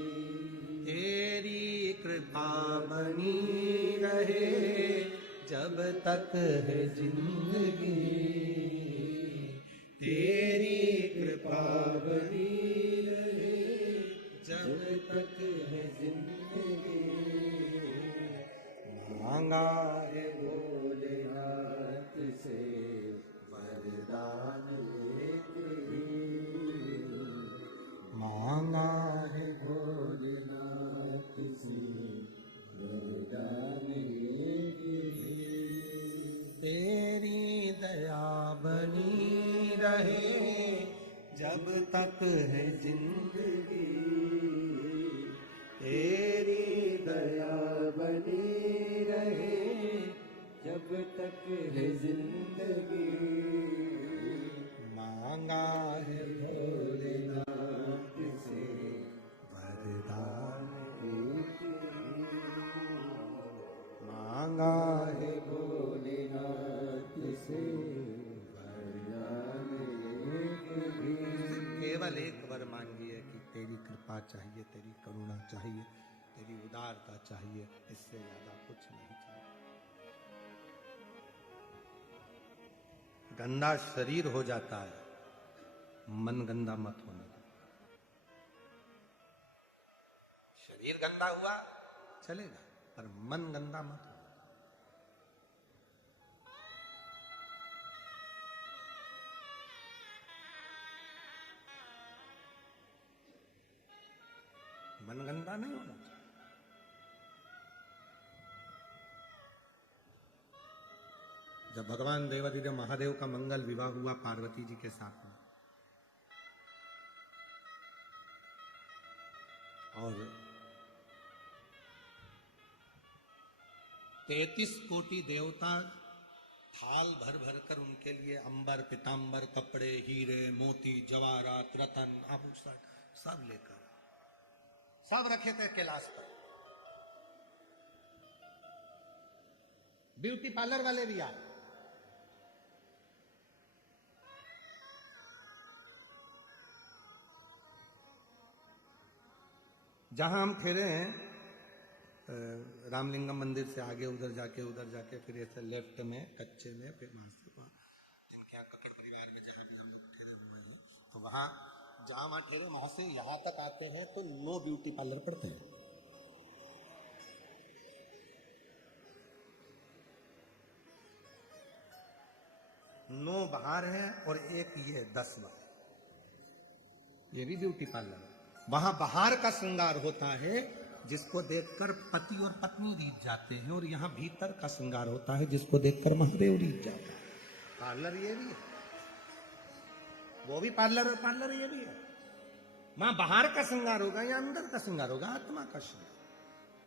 तेरी कृपा बनी रहे जब तक है जिंदगी, तेरी कृपा बनी रहे जब तक है जिंदगी। मांगा है भोलेनाथ से वरदान एक ही, मांगा है भोलेनाथ से वरदान एक ही, तेरी दया बनी रहे जब तक है जिंदगी, तेरी दया बनी रहे जब तक है जिंदगी। मांगा है भोलेनाथ से वरदान एक ही, मांगा है भोलेनाथ से वरदान एक ही। केवल एक वर मांगिए कि तेरी कृपा चाहिए, तेरी करुणा चाहिए, तेरी उदारता चाहिए, इससे ज्यादा कुछ नहीं चाहिए। गंदा शरीर हो जाता है, मन गंदा मत होने दो। शरीर गंदा हुआ चलेगा, पर मन गंदा मत हो। मन गंदा नहीं होना चाहिए। जब भगवान देवाधिदेव महादेव का मंगल विवाह हुआ पार्वती जी के साथ में, और 33 कोटि देवता थाल भर भर कर उनके लिए अंबर पीतांबर कपड़े हीरे मोती जवाहरात रतन आभूषण सब लेकर सब रखे थे कैलाश पर। ब्यूटी पार्लर वाले भी आए, जहां हम ठहरे हैं रामलिंगम मंदिर से आगे उधर जाके फिर ऐसे लेफ्ट में कच्चे में, फिर वहां से जिनके यहाँ ककड़ परिवार में जहां भी हम लोग ठहरे हुए हैं, तो वहां जहां वहां ठहरे वहां से यहाँ तक आते हैं तो नो ब्यूटी पार्लर पड़ते हैं। नो बाहर है और एक ये 10 बार, ये भी ब्यूटी पार्लर है। वहां बाहर का श्रृंगार होता है जिसको देखकर पति और पत्नी रीझ जाते हैं, और यहाँ भीतर का श्रृंगार होता है जिसको देखकर महादेव रीझ जाता है। पार्लर ये भी है, वो भी पार्लर और पार्लर ये भी है। वहां बाहर का श्रृंगार होगा या अंदर का श्रृंगार होगा, आत्मा का श्रृंगार।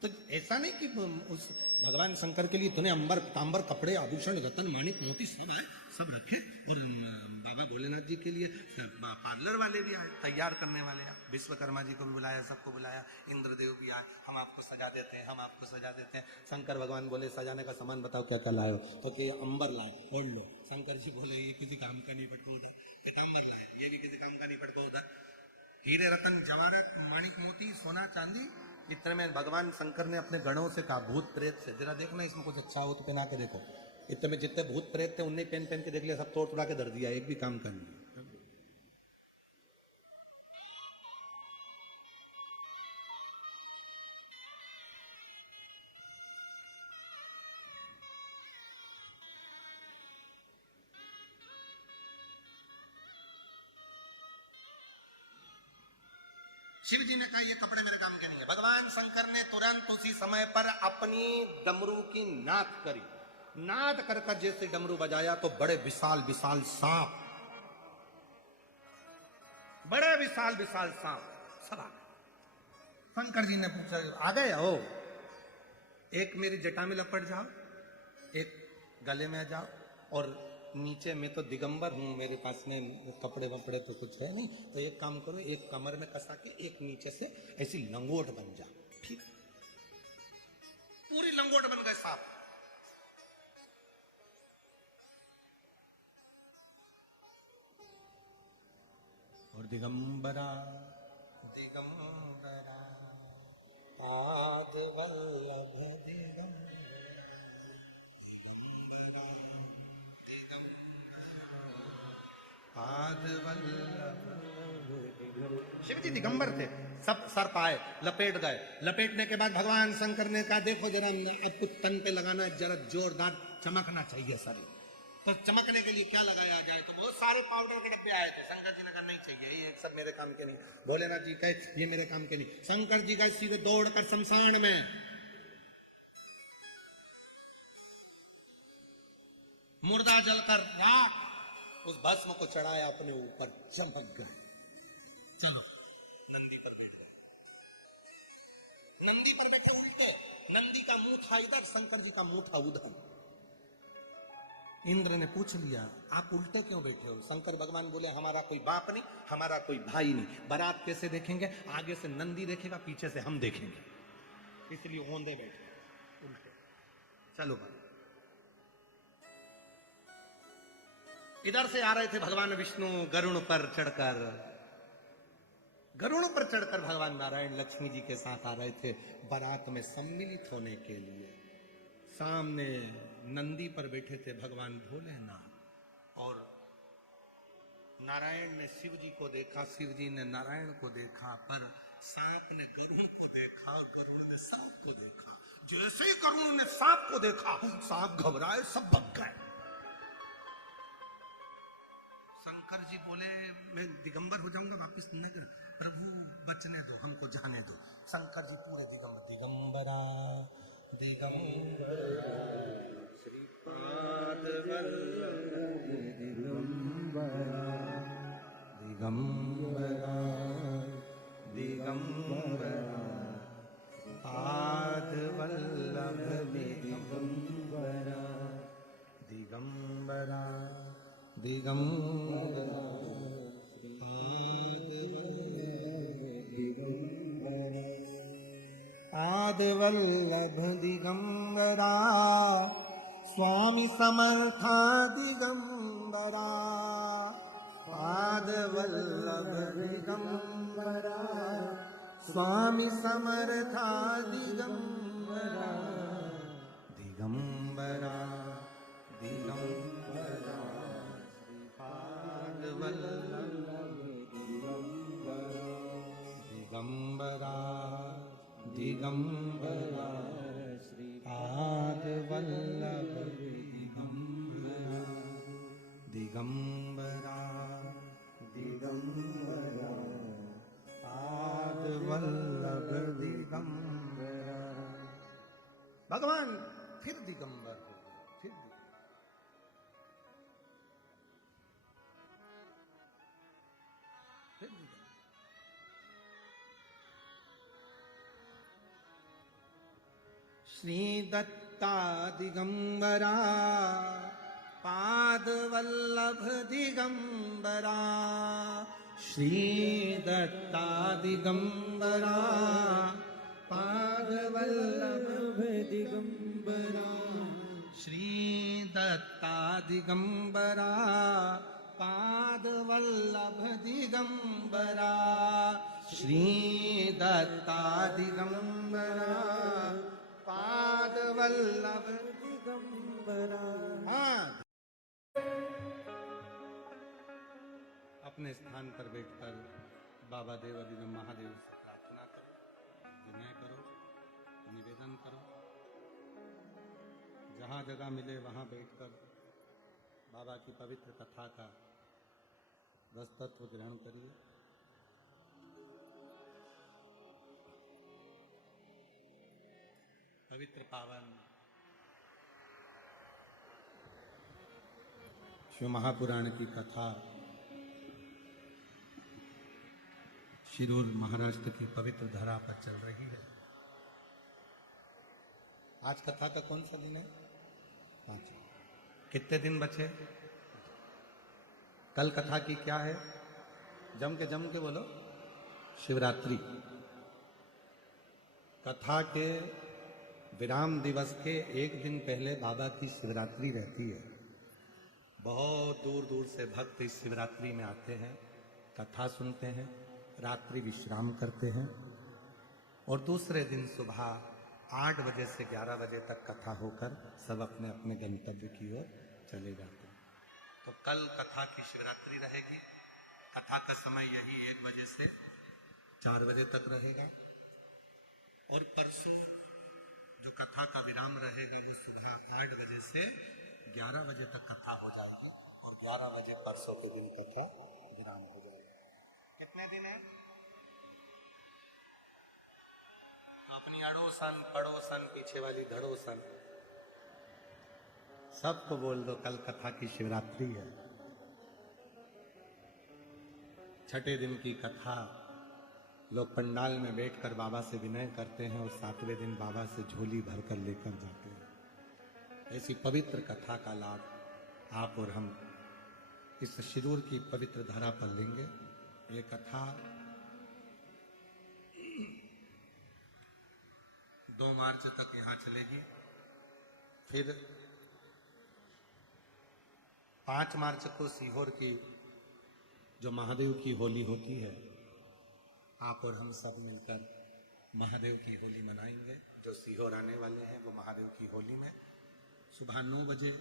तो ऐसा नहीं कि उस भगवान शंकर के लिए तूने अंबर तांबर कपड़े आभूषण रतन माणिक मोती सब आए सब रखे, और बाबा भोलेनाथ जी के लिए पार्लर वाले भी आए, तैयार करने वाले आए, विश्वकर्मा जी को भी बुलाया, सबको बुलाया, इंद्रदेव भी आए, हम आपको सजा देते हैं, हम आपको सजा देते हैं। शंकर भगवान बोले सजाने का सामान बताओ क्या क्या लाए हो, तो कि अंबर लाए ओढ़ लो। शंकर जी बोले ये किसी काम का नहीं पटको उधर, पीताम्बर लाए, ये भी किसी काम का नहीं पटको उधर, हीरे रतन जवाहरात माणिक मोती सोना चांदी। इतने में भगवान शंकर ने अपने गणों से कहा भूत प्रेत से, जरा देखना इसमें कुछ अच्छा हो तो पहना के देखो। इतने में जितने भूत प्रेत थे उन्हें पहन पहन के देख लिया, सब तोड़ तोड़ा के धर दिया, एक भी काम कर नहीं। शिव जी ने कहा ये कपड़े मेरे काम के नहीं है। भगवान शंकर ने तुरंत उसी समय पर अपनी डमरू की नाद करी, नाद कर कर जैसे डमरू बजाया तो बड़े विशाल विशाल सांप, बड़े विशाल विशाल सांप सब आ गए। शंकर जी ने पूछा आ गए हो, एक मेरी जटा में लपट जाओ, एक गले में जाओ, और नीचे मैं तो दिगंबर हूं, मेरे पास में कपड़े वपड़े तो कुछ है नहीं, तो एक काम करो, एक कमर में कसा के एक नीचे से ऐसी लंगोट बन जा। ठीक, पूरी लंगोट बन गए साहब। दिगंबरा दिगंबरा पाद वल्लभ दिगंबरा दिगंबरा पाद वल्लभ। शिव जी दिगंबर थे, सब सर पाए लपेट गए। लपेटने के बाद भगवान शंकर ने कहा देखो जरा अब कुछ तन पे लगाना है, जरा जोरदार चमकना चाहिए शरीर। तो चमकने के लिए क्या लगाया जाए? तो बहुत सारे पाउडर के डब्बे आए थे। शंकर जी ने कहा नहीं चाहिए, ये सब मेरे काम के नहीं। भोलेनाथ जी कहे ये मेरे काम के नहीं। शंकर जी गए सीधे दौड़कर शमशान में, मुर्दा जलकर राख उस भस्म को चढ़ाया अपने ऊपर, चमक गए। चलो नंदी पर बैठ गए। नंदी पर बैठे उल्टे, नंदी का मुंह था इधर, शंकर जी का मुंह था उधर। इंद्र ने पूछ लिया आप उल्टे क्यों बैठे हो? शंकर भगवान बोले हमारा कोई बाप नहीं, हमारा कोई भाई नहीं। बारात कैसे देखेंगे? आगे से नंदी देखेगा, पीछे से हम देखेंगे, इसलिए ओंधे बैठे उल्टे। चलो भाई, इधर से आ रहे थे भगवान विष्णु गरुड़ पर चढ़कर। गरुड़ पर चढ़कर भगवान नारायण लक्ष्मी जी के साथ आ रहे थे बारात में सम्मिलित होने के लिए। सामने नंदी पर बैठे थे भगवान भोलेनाथ, और नारायण ने शिव जी को देखा, शिव जी ने नारायण को देखा, पर सांप ने गरुड़ को देखा और गरुड़ ने सांप को देखा। जैसे ही गरुड़ ने सांप को देखा, सांप घबराए, सब भग गए। शंकर जी बोले मैं दिगंबर हो जाऊंगा वापिस नगर। प्रभु बचने दो, हमको जाने दो। शंकर जी पूरे दिगंबर, दिगंबरा दिगंबरा श्रीपाद वल्लभ दिगंबरा दिगंबरा दिगंबरा पाद वल्लभ दिगंबरा दिगंबरा दिगंबरा पाद वल्लभ दिगंबरा स्वामी समर्था दिगंबरा पाद वल्लभ दिगंबरा स्वामी समर्था दिगंबरा दिगंबरा दिगंबरा पाद वल्लभ दिगंबरा दिगंबरा श्रीपाद वल्लभ दिगंबरा दिगंबरा दिगंबरा पाद वल्लभ दिगंबरा। भगवान फिर दिगंबर हो गए, फिर श्री दत्ता दिगंबरा पाद वल्लभ दिगंबरा श्री दत्ता दिगंबरा पाद वल्लभ दिगंबरा श्री दत्ता दिगंबरा पाद वल्लभ दिगंबरा श्री दत्ता दिगंबरा पाद वल्लभ दिगंबरा। हाँ, अपने स्थान पर बैठकर बाबा देवादिदेव महादेव से प्रार्थना करो, विनय करो, निवेदन करो। जहाँ जगह मिले वहाँ बैठकर बाबा की पवित्र कथा का रस तत्व ग्रहण करिए। पवित्र पावन शिव महापुराण की कथा शिरूर महाराष्ट्र की पवित्र धरा पर चल रही है। आज कथा का कौन सा दिन है? 5। कितने दिन बचे? कल कथा की क्या है? जम के बोलो। शिवरात्रि। कथा के विराम दिवस के एक दिन पहले बाबा की शिवरात्रि रहती है। बहुत दूर दूर से भक्त इस शिवरात्रि में आते हैं। कथा सुनते हैं, रात्रि विश्राम करते हैं और दूसरे दिन सुबह 8 बजे से 11 बजे तक कथा होकर सब अपने अपने गंतव्य की ओर चले जाते हैं। तो कल कथा की शिवरात्रि रहेगी। कथा का समय यही 1 बजे से 4 बजे तक रहेगा और परसों जो कथा का विराम रहेगा वो सुबह 8 बजे से 11 बजे तक कथा हो जाएगी और 11 बजे परसों के दिन कथा विराम हो जाएगा। कितने दिन है? अपनी अड़ोसन पड़ोसन पीछे वाली धड़ोसन सबको बोल दो कल कथा की शिवरात्रि है। छठे दिन की कथा लोग पंडाल में बैठकर बाबा से विनय करते हैं और 7वें दिन बाबा से झोली भरकर लेकर जाते हैं। ऐसी पवित्र कथा का लाभ आप और हम इस शिरूर की पवित्र धरा पर लेंगे। ये कथा 2 मार्च तक यहाँ चलेगी। फिर 5 मार्च को सीहोर की जो महादेव की होली होती है, आप और हम सब मिलकर महादेव की होली मनाएंगे। जो सीहोर आने वाले हैं वो महादेव की होली में सुबह 9 बजे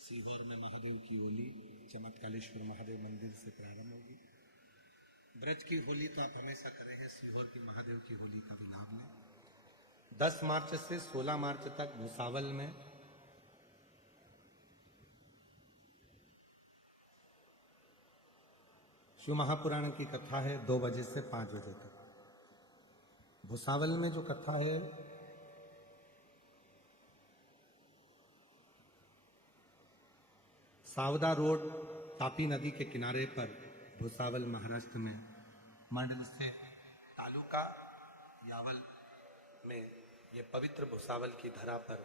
सीहोर में महादेव की होली चमत्कालेश्वर महादेव मंदिर से प्रारंभ होगी। ब्रज की होली तो आप हमेशा करेंगे, सीहोर की महादेव की होली का भी लाभ लें। 10 मार्च से 16 मार्च तक भुसावल में शिव महापुराण की कथा है 2 बजे से 5 बजे तक। भुसावल में जो कथा है सावदा रोड तापी नदी के किनारे पर भुसावल महाराष्ट्र में मंडल से तालुका यावल में ये पवित्र भुसावल की धरा पर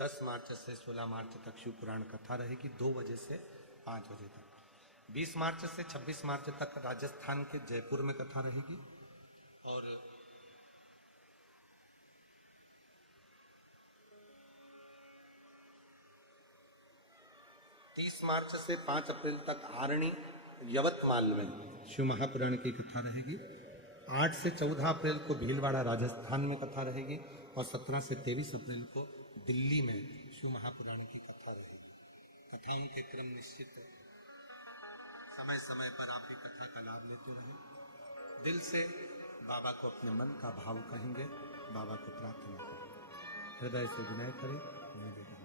10 मार्च से 16 मार्च तक शिव पुराण कथा रहेगी 2 बजे से 5 बजे तक। 20 मार्च से 26 मार्च तक राजस्थान के जयपुर में कथा रहेगी और 30 मार्च से 5 अप्रैल तक आरणी यवतमाल में शिव महापुराण की कथा रहेगी। 8 से 14 अप्रैल को भीलवाड़ा राजस्थान में कथा रहेगी और 17 से 23 अप्रैल को दिल्ली में शिव महापुराण की कथा रहेगी। कथाओं के क्रम निश्चित है, समय समय पर आप ये कथा का लाभ लेते रहे। दिल से बाबा को अपने मन का भाव कहेंगे, बाबा को प्रार्थना करें, हृदय से विनय करें, निवेदन करें।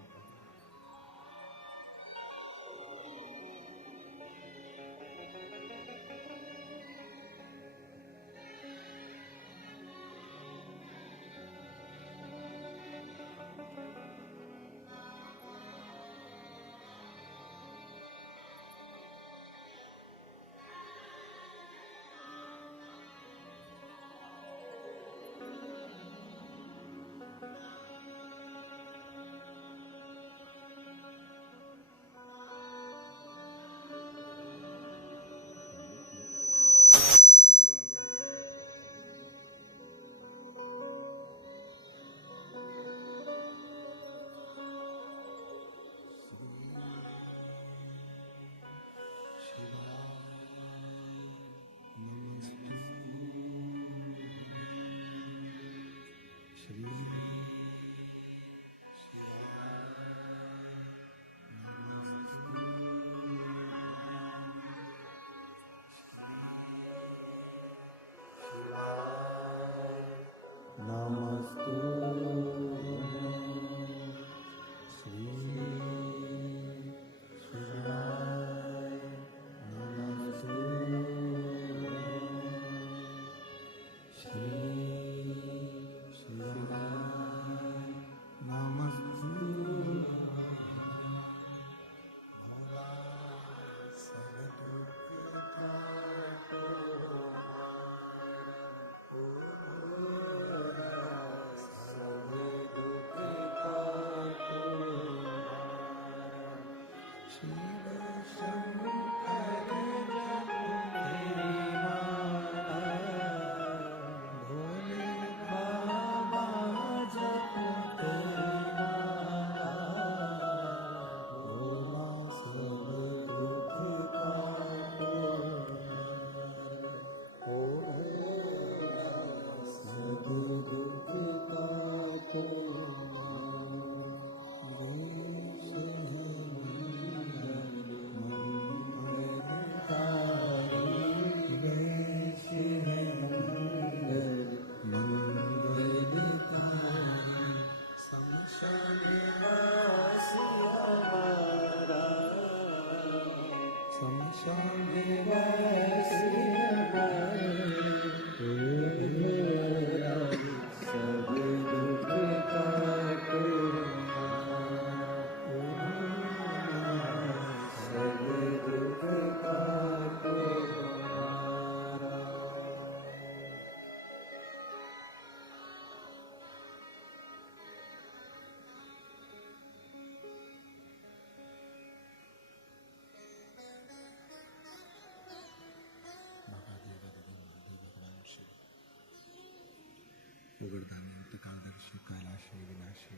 गोवर्धन अंतकालदर्शी कैलाशी विनाशी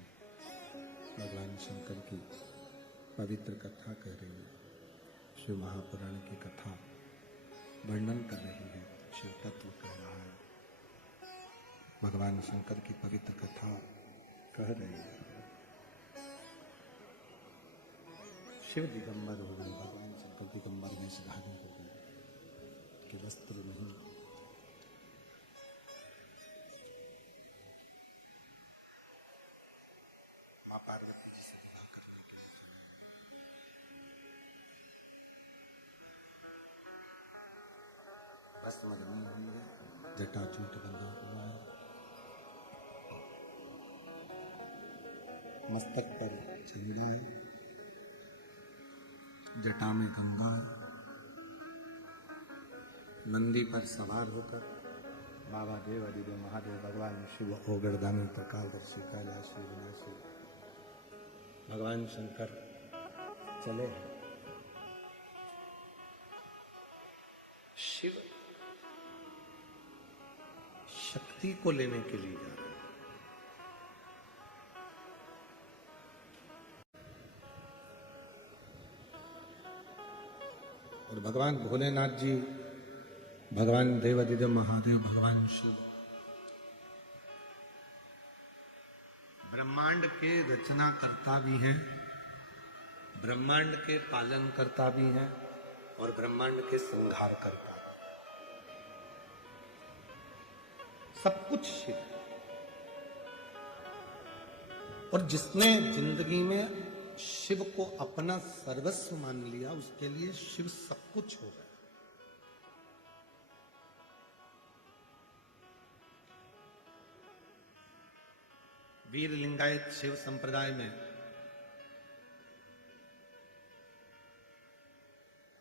भगवान शंकर की पवित्र कथा कह रही है। शिव महापुराण की कथा वर्णन कर रही है, शिव तत्व कह रहा है। भगवान शंकर की पवित्र कथा कह रही है। शिव दिगंबर हो गए, भगवान शंकर दिगंबर वेशधारी हो गए कि वस्त्र नहीं, मां पार्वती से विवाह करने के लिए भस्म रमी हुई है, जटाजूट बंधा हुआ है, मस्तक पर चंदा है, जटा में गंगा है। नंदी पर सवार होकर बाबा देव अधिदेव महादेव भगवान शिव ओगरदानी प्रकालदर्शी कैलाशी विनाशी भगवान शंकर चले हैं। शिव शक्ति को लेने के लिए जा रहे हैं। और भगवान भोलेनाथ जी, भगवान देवादिदेव महादेव भगवान शिव ब्रह्मांड के रचना करता भी हैं, ब्रह्मांड के पालन करता भी हैं और ब्रह्मांड के संहार करता भी। सब कुछ शिव। और जिसने जिंदगी में शिव को अपना सर्वस्व मान लिया, उसके लिए शिव सब कुछ हो गया। वीर लिंगायत शिव संप्रदाय में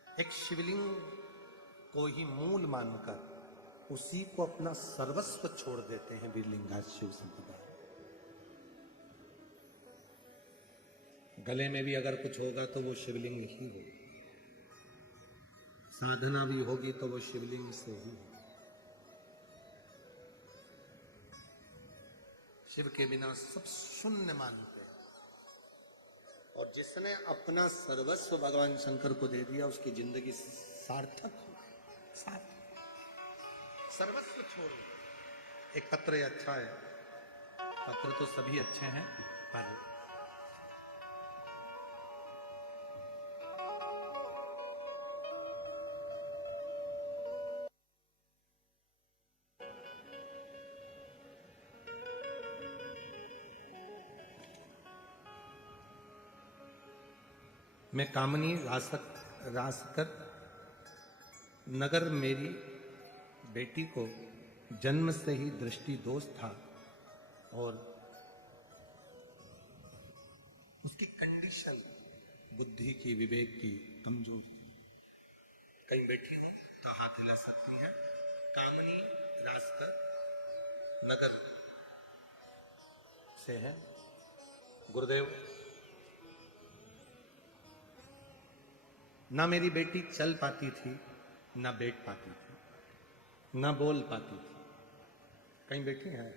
एक शिवलिंग को ही मूल मानकर उसी को अपना सर्वस्व छोड़ देते हैं वीर लिंगायत शिव संप्रदाय। गले में भी अगर कुछ होगा तो वो शिवलिंग ही होगा, साधना भी होगी तो वो शिवलिंग से ही होगी। शिव के बिना सब शून्य मानते हैं। और जिसने अपना सर्वस्व भगवान शंकर को दे दिया, उसकी जिंदगी सार्थक हो गई। सर्वस्व छोड़। एक पत्र अच्छा है, पत्र तो सभी अच्छे हैं, पर मैं कामनी रासकर नगर मेरी बेटी को जन्म से ही दृष्टि दोष था और उसकी कंडीशन बुद्धि की, विवेक की कमजोर थी। कहीं बैठी हो तो हाथ हिला सकती है। कामनी रासकर नगर से है। गुरुदेव, ना मेरी बेटी चल पाती थी, ना बैठ पाती थी, ना बोल पाती थी। कहीं बैठी है?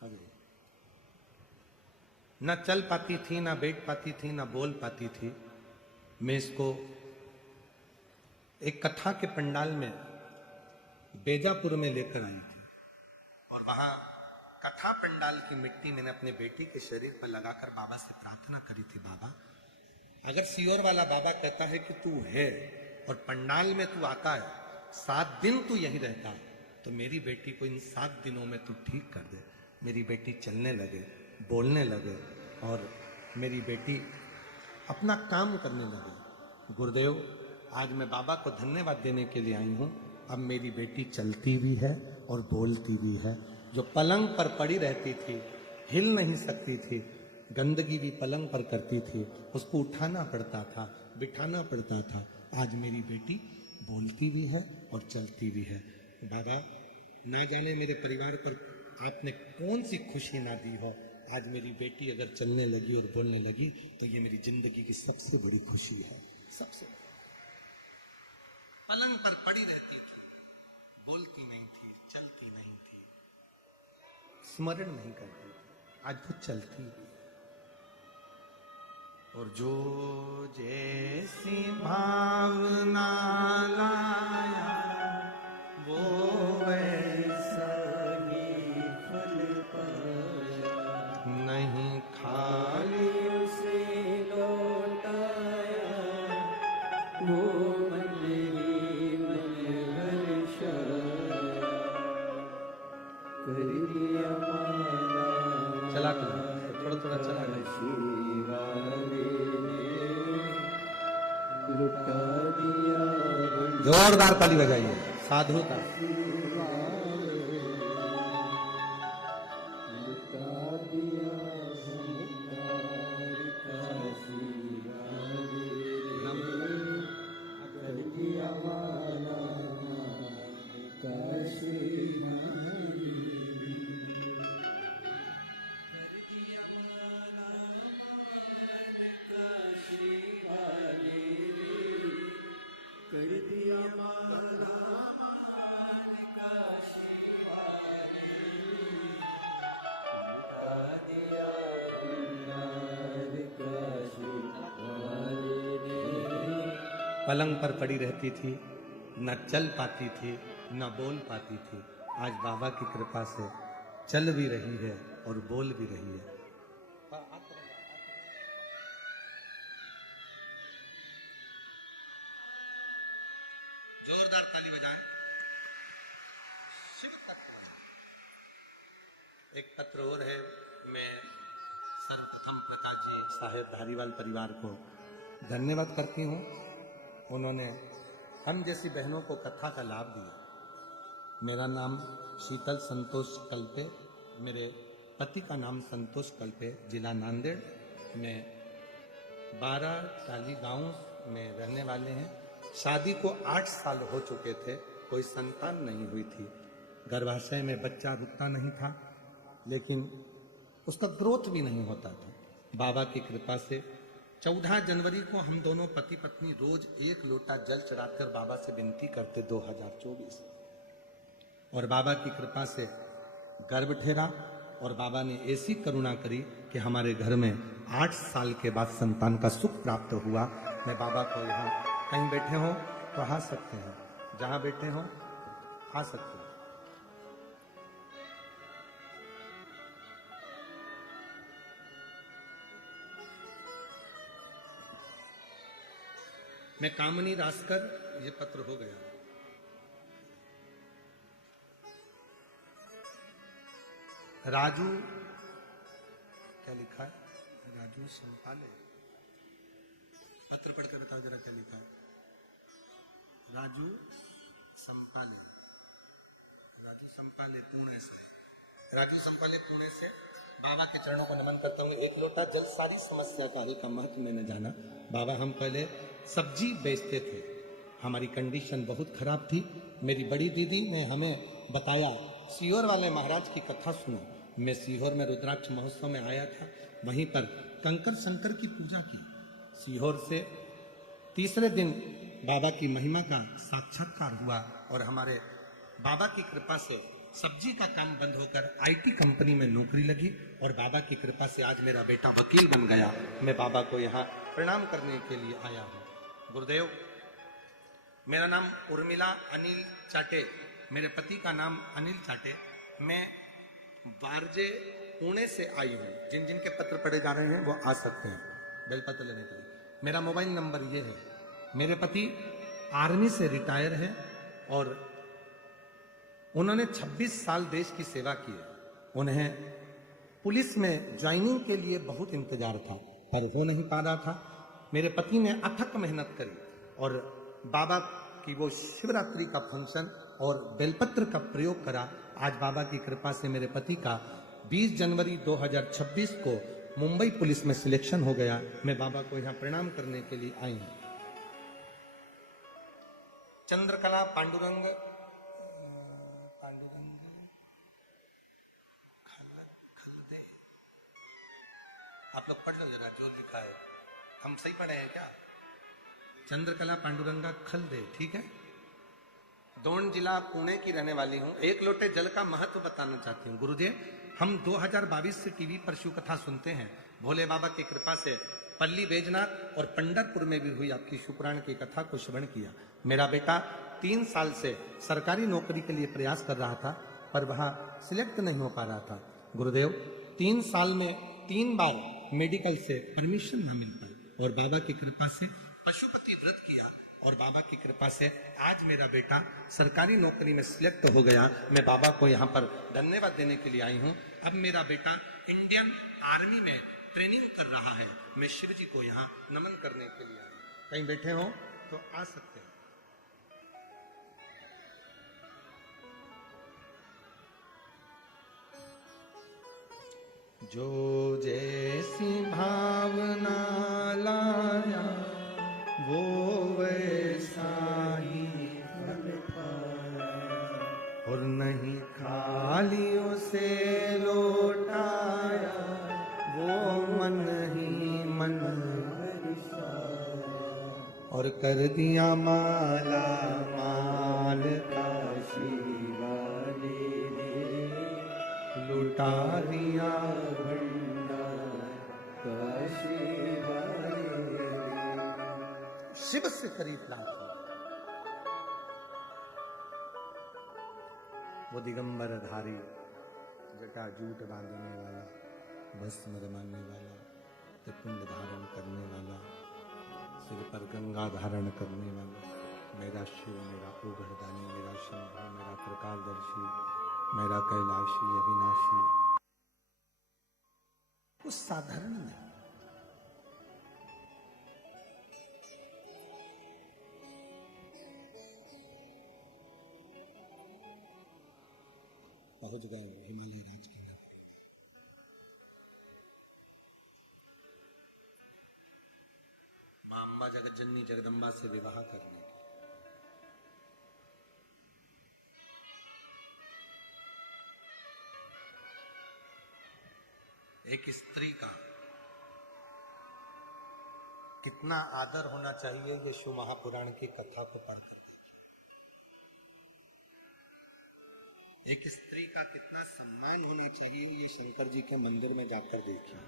अभी ना चल पाती थी, ना बैठ पाती थी, ना बोल पाती थी। मैं इसको एक कथा के पंडाल में बेजापुर में लेकर आई थी और वहां कथा पंडाल की मिट्टी मैंने अपने बेटी के शरीर पर लगाकर बाबा से प्रार्थना करी थी, बाबा अगर सियोर वाला बाबा कहता है कि तू है और पंडाल में तू आता है, 7 दिन तू यहीं रहता है, तो मेरी बेटी को इन 7 दिनों में तू ठीक कर दे। मेरी बेटी चलने लगे, बोलने लगे और मेरी बेटी अपना काम करने लगे। गुरुदेव, आज मैं बाबा को धन्यवाद देने के लिए आई हूं। अब मेरी बेटी चलती भी है और बोलती भी है। जो पलंग पर पड़ी रहती थी, हिल नहीं सकती थी, गंदगी भी पलंग पर करती थी, उसको उठाना पड़ता था, बिठाना पड़ता था, आज मेरी बेटी बोलती भी है और चलती भी है। बाबा, ना जाने मेरे परिवार पर आपने कौन सी खुशी ना दी हो, आज मेरी बेटी अगर चलने लगी और बोलने लगी तो ये मेरी जिंदगी की सबसे बड़ी खुशी है। सबसे पलंग पर पड़ी रहती थी, बोलती नहीं थी, चलती नहीं थी, स्मरण नहीं करती थी, आज वो चलती भी। और जो जैसी भावना लाया वो वैसा ही फल पाया, नहीं खाली उसे लौटाया, वो मन ही मन हर्षाया, कर दिया माना चला कर थोड़ा थोड़ा चला कर। शिवाले ने लुटा दिया जोरदार ताली बजाइए साधुता। लुटा दिया संसार का शिवाले ने, कर दिया माना का शिवाले। कर दिया माला मान का शिवाले, लुटा दिया अंगार का शिवाले ने। पलंग पर पड़ी रहती थी, न चल पाती थी, न बोल पाती थी, आज बाबा की कृपा से चल भी रही है और बोल भी रही है। जोरदार ताली बजाएं। शिव तत्व एक पत्र और है। मैं सर्वप्रथम प्रकाश जी साहेब धारीवाल परिवार को धन्यवाद करती हूँ। उन्होंने हम जैसी बहनों को कथा का लाभ दिया। मेरा नाम शीतल संतोष कल्पे, मेरे पति का नाम संतोष कल्पे, जिला नांदेड़ में 12 टाली गांव में रहने वाले हैं। शादी को 8 साल हो चुके थे, कोई संतान नहीं हुई थी। गर्भाशय में बच्चा रुकता नहीं था, लेकिन उसका ग्रोथ भी नहीं होता था। बाबा की कृपा से 14 जनवरी को हम दोनों पति पत्नी रोज 1 लोटा जल चढ़ाकर बाबा से विनती करते 2024, और बाबा की कृपा से गर्भ ठहरा और बाबा ने ऐसी करुणा करी कि हमारे घर में 8 साल के बाद संतान का सुख प्राप्त हुआ। मैं बाबा को यहाँ कहीं बैठे हो तो आ सकते हैं, जहां बैठे हो आ सकते हैं। मैं कामनी रासकर, ये पत्र हो गया। राजू, क्या लिखा है? राजू संपाले, पत्र पढ़कर बताओ जरा क्या लिखा है। राजू संपाले, राजू संपाले पुणे से, राजू संपाले पुणे से बाबा के चरणों को नमन करता हूँ। 1 लोटा जल सारी समस्या का हल का महत्व मैंने जाना। बाबा, हम पहले सब्जी बेचते थे, हमारी कंडीशन बहुत खराब थी। मेरी बड़ी दीदी ने हमें बताया, सीहोर वाले महाराज की कथा सुनो। मैं सीहोर में रुद्राक्ष महोत्सव में आया था, वहीं पर कंकर शंकर की पूजा की। सीहोर से तीसरे दिन बाबा की महिमा का साक्षात्कार हुआ और हमारे बाबा की कृपा से सब्जी का काम बंद होकर आईटी कंपनी में नौकरी लगी और बाबा की कृपा से आज मेरा बेटा वकील बन गया। मैं बाबा को यहाँ प्रणाम करने के लिए आया हूँ। गुरुदेव, मेरा नाम उर्मिला अनिल चाटे, मेरे पति का नाम अनिल चाटे। मैं बारजे पुणे से आई हूँ। जिन जिन के पत्र पढ़े जा रहे हैं वो आ सकते हैं बेलपत्र लेने के लिए। मेरा मोबाइल नंबर ये है। मेरे पति आर्मी से रिटायर है और उन्होंने 26 साल देश की सेवा की है। उन्हें पुलिस में ज्वाइनिंग के लिए बहुत इंतजार था पर हो नहीं पा रहा था। मेरे पति ने अथक मेहनत करी और बाबा की वो शिवरात्रि का फंक्शन और बेलपत्र का प्रयोग करा। आज बाबा की कृपा से मेरे पति का 20 जनवरी 2026 को मुंबई पुलिस में सिलेक्शन हो गया। मैं बाबा को यहाँ प्रणाम करने के लिए आई हूं। चंद्रकला पांडुरंग खलदे, आप लोग पढ़ लो जरा जो लिखा है, हम सही पढ़े हैं क्या? चंद्रकला पांडुरंगा खलदे, ठीक है। दोन जिला पुणे की रहने वाली हूं। एक लोटे जल का महत्व बताना चाहती हूँ। गुरुजी, हम 2022 से टीवी पर शिव कथा सुनते हैं। भोले बाबा की कृपा से पल्ली बैजनाथ और पंढरपुर में भी हुई आपकी शिवपुराण की कथा को श्रवण किया। मेरा बेटा 3 साल से सरकारी नौकरी के लिए प्रयास कर रहा था, पर वहां सिलेक्ट नहीं हो पा रहा था। गुरुदेव, 3 साल में 3 बार मेडिकल से परमिशन ना मिल पाई और बाबा की कृपा से पशुपति व्रत किया और बाबा की कृपा से आज मेरा बेटा सरकारी नौकरी में सिलेक्ट हो गया। मैं बाबा को यहाँ पर धन्यवाद देने के लिए आई हूँ। अब मेरा बेटा इंडियन आर्मी में ट्रेनिंग कर रहा है। मैं शिव जी को यहाँ नमन करने के लिए आई हूँ। कहीं बैठे हो तो आ सकते हैं। जो जैसी भावना लाया वो वैसा ही फल पाया, और नहीं खाली उसे लौटाया वो मन ही मन बरसाया, और कर दिया माला माल काशी वाले ने, लुटा दिया भंडार काशी वाले ने। शिव से खरीद ला वो दिगंबर धारी, जटा जूट बांधने वाला, भस्म रमाने वाला, त्रिपुंड धारण करने वाला, सिर पर गंगा धारण करने वाला, मेरा शिव, मेरा ओघरदानी, मेरा शंभु, मेरा त्रिकालदर्शी, मेरा कैलाशी अविनाशी। कुछ साधारण नहीं। पहुंच गए हिमालय राज के नगर। मां अम्बा जगज्जननी जगदम्बा से विवाह करने के। एक स्त्री का कितना आदर होना चाहिए, ये शिव महापुराण की कथा को पढ़कर देखिए। एक स्त्री का कितना सम्मान होना चाहिए, ये शंकर जी के मंदिर में जाकर देखिए।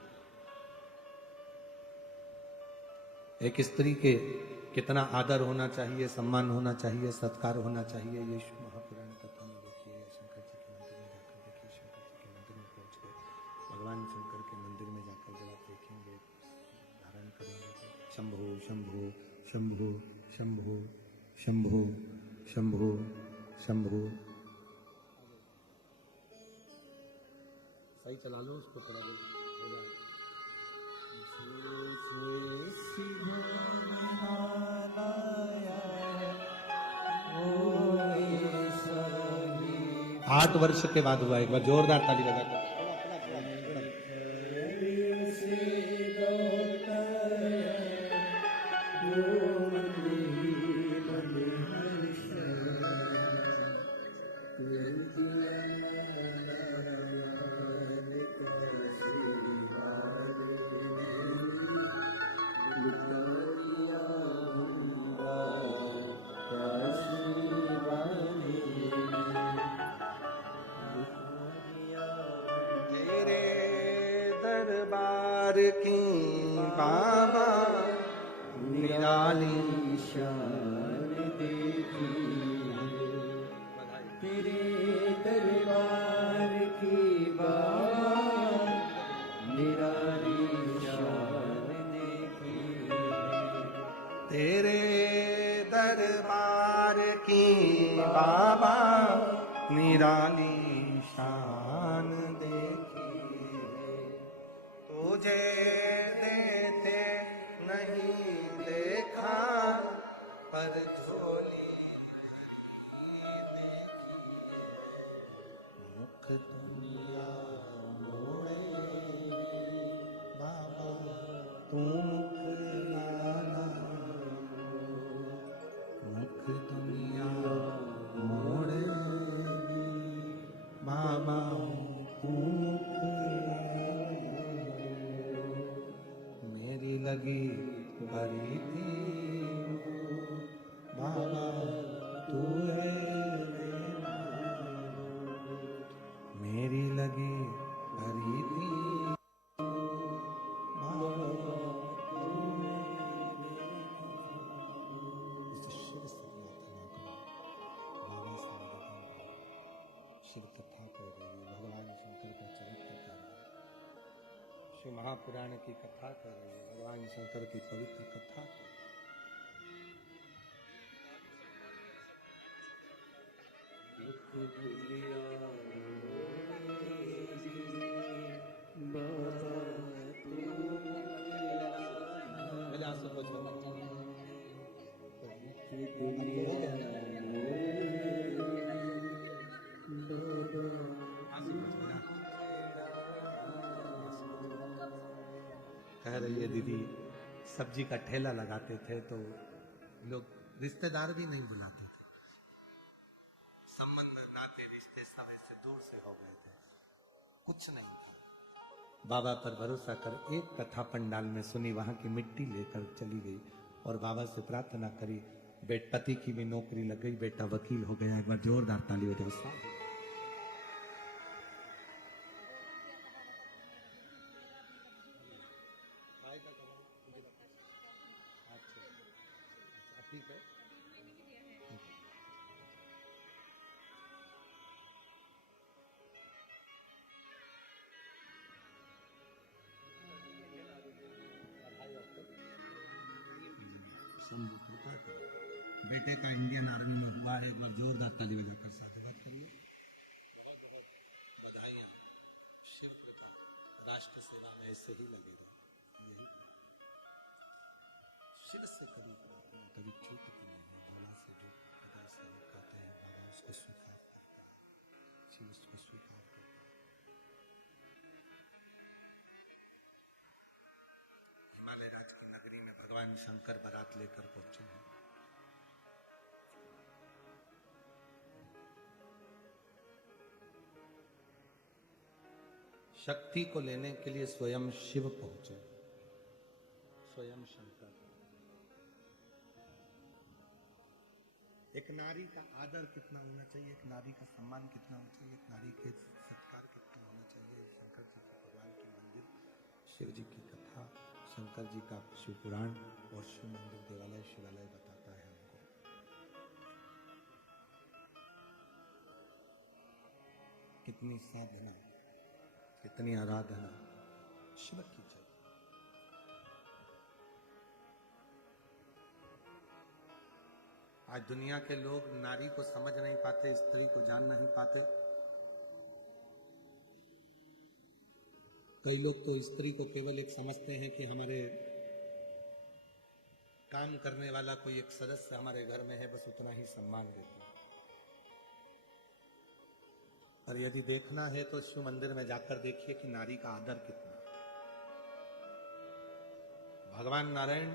एक स्त्री के कितना आदर होना चाहिए, सम्मान होना चाहिए, सत्कार होना चाहिए, ये शिव महापुराण कथा में देखिए। शंकर जी के मंदिर में जाकर देखिए। शंकर जी के मंदिर में पहुंच गए। भगवान शंकर के मंदिर में जाकर जब आप देखेंगे, धारण करेंगे, शंभो शंभो शंभो शंभो शंभो शंभो शंभो। सही चला लो उसको थोड़ा बहुत। 8 वर्ष के बाद हुआ। एक बार जोरदार ताली बजाकर। दरबार की बाबा निराली शान देखी, तेरे दरबार की बात निराली शान देखी, तेरे दरबार की बाबा निराली शान देखी, तुझे देते नहीं देखा पर झोली मुख दुनिया मोड़े बाबा तू मुख लाना मुख दुनिया मोड़े बाबा तू मुख मेरी लगी भरी थी बाबा तू है मेरी लगी भरी थी बाबा तू इस शिव से प्रार्थना करो बाबा से निवेदन करो शिव कथा कह रही है भगवान शंकर का चरित्र कर रही है शिव महापुराण की कथा कर रही है भगवान शंकर की पवित्र कथा कर दुख भूलिया बाबा मेरे आंसू को छोड़ना कह रही है दीदी सब्जी का ठेला लगाते थे तो लोग रिश्तेदार भी नहीं बुलाते थे संबंध नाते रिश्ते सब ऐसे दूर से हो गए थे कुछ नहीं था बाबा पर भरोसा कर एक कथा पंडाल में सुनी वहां की मिट्टी लेकर चली गई और बाबा से प्रार्थना करी पति की भी नौकरी लग गई बेटा वकील हो गया एक बार जोरदार ताली बजाओ साहब ठीक है बेटे का इंडियन आर्मी में हुआ है एक बार जोरदार ताली बजाकर साधुवाद करना बधाइयाँ शिव कृपा राष्ट्र सेवा में ऐसे ही लगे रहे यही शिव से कभी प्रार्थना कभी चूक की नहीं है भोला से जो हृदय से वो कहते हैं बाबा उसको स्वीकार करता है शिव उसको स्वीकार करता है हिमालय राज्य की नगरी में भगवान शंकर बारात लेकर पहुंचे हैं शक्ति को लेने के लिए स्वयं शिव पहुंचे स्वयं शंकर एक नारी का आदर कितना होना चाहिए एक नारी का सम्मान कितना होना चाहिए एक नारी के सत्कार कितना होना चाहिए शंकर जी के भगवान के मंदिर शिव जी की कथा शंकर जी का शिव पुराण और शिव मंदिर देवालय शिवालय बताता है हमको कितनी साधना कितनी आराधना शिव की जय आज दुनिया के लोग नारी को समझ नहीं पाते स्त्री को जान नहीं पाते कई लोग तो स्त्री को केवल एक समझते हैं कि हमारे काम करने वाला कोई एक सदस्य हमारे घर में है बस उतना ही सम्मान देते हैं और यदि देखना है तो शिव मंदिर में जाकर देखिए कि नारी का आदर कितना भगवान नारायण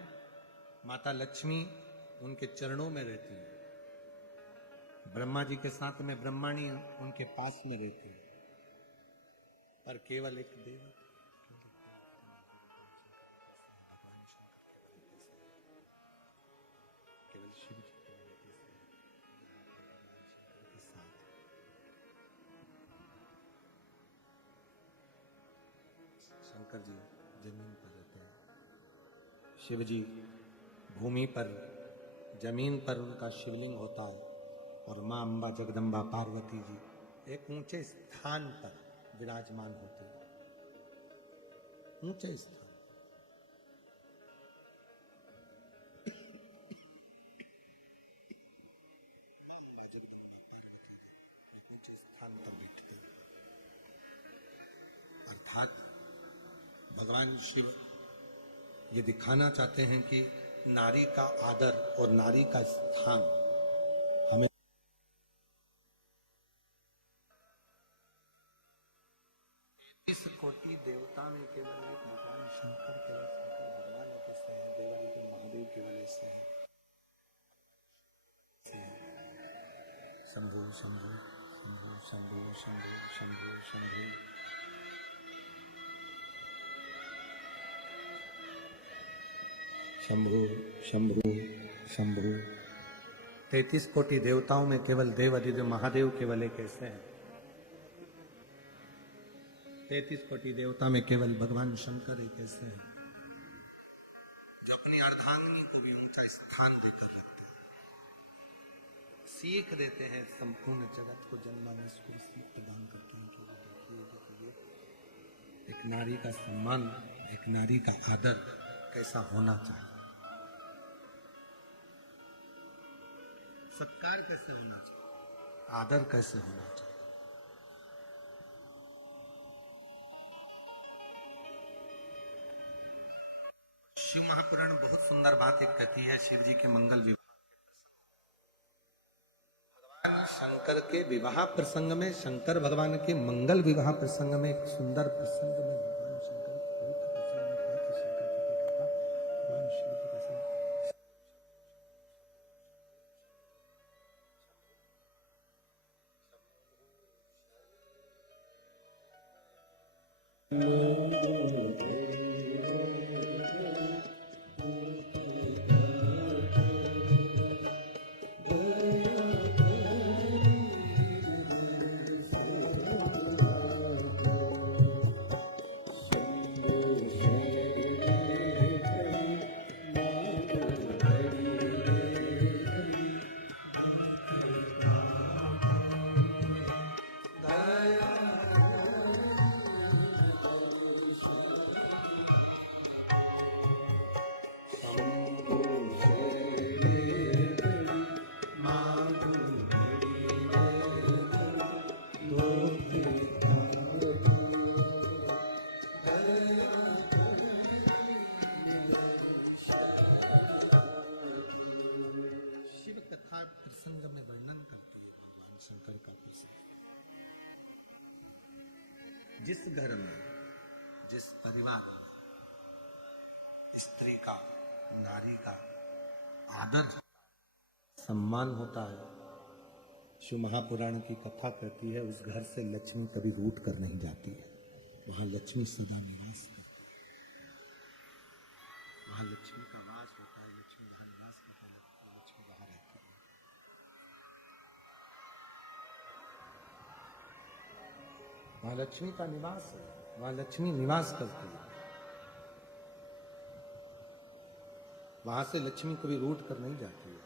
माता लक्ष्मी उनके चरणों में रहती है ब्रह्मा जी के साथ में ब्रह्माणी उनके पास में रहती है पर केवल एक देव भगवान शंकर केवल शिव जी के साथ शंकर जी जमीन पर रहते हैं शिव जी भूमि पर जमीन पर उनका शिवलिंग होता है और मां अंबा जगदम्बा पार्वती जी एक ऊंचे स्थान पर विराजमान होते हैं ऊंचे स्थान ऊंचे स्थान पर बैठते अर्थात भगवान शिव ये दिखाना चाहते हैं कि नारी का आदर और नारी का स्थान हमें 30 कोटि देवता में केवल एक भगवान शंकर, केवल शंकर भगवान के से देवल के महादेव केवल से शंभु शंभु शंभु शंभु शंभु शंभु शंभु। शंभु शंभु शंभु। 33 कोटि देवताओं में केवल देव अधिदेव महादेव केवल एक ऐसे हैं। 33 कोटि देवता में केवल भगवान शंकर एक ऐसे हैं जो अपनी अर्धांगिनी को भी ऊंचा स्थान देकर रखते हैं, सीख देते हैं संपूर्ण जगत को, जनमानस को सीख प्रदान करते हैं कि देखिए एक नारी का सम्मान, एक नारी का आदर कैसा होना चाहिए, सत्कार कैसे होना चाहिए, आदर कैसे होना चाहिए। शिव महापुराण बहुत सुंदर बात एक कहती है शिव जी के मंगल विवाह, भगवान शंकर के विवाह प्रसंग में, शंकर भगवान के मंगल विवाह प्रसंग में एक सुंदर प्रसंग में भगवान शंकर बहुत प्रसन्न था कि शंकर का बेटा था भगवान शिव जी के साथ। प्रसंग में वर्णन करती है भगवान शंकर का प्रसंग। जिस घर में, जिस परिवार में स्त्री का, नारी का आदर सम्मान होता है, शिव महापुराण की कथा कहती है उस घर से लक्ष्मी कभी रूठ कर नहीं जाती है, वहां लक्ष्मी सदा निवास करती है, वहां लक्ष्मी का वास होता है, लक्ष्मी वहां निवास करती है, लक्ष्मी वहां रहती है। वहां लक्ष्मी का निवास है, वहां लक्ष्मी निवास करती है, वहां से लक्ष्मी कभी रूठ कर नहीं जाती है,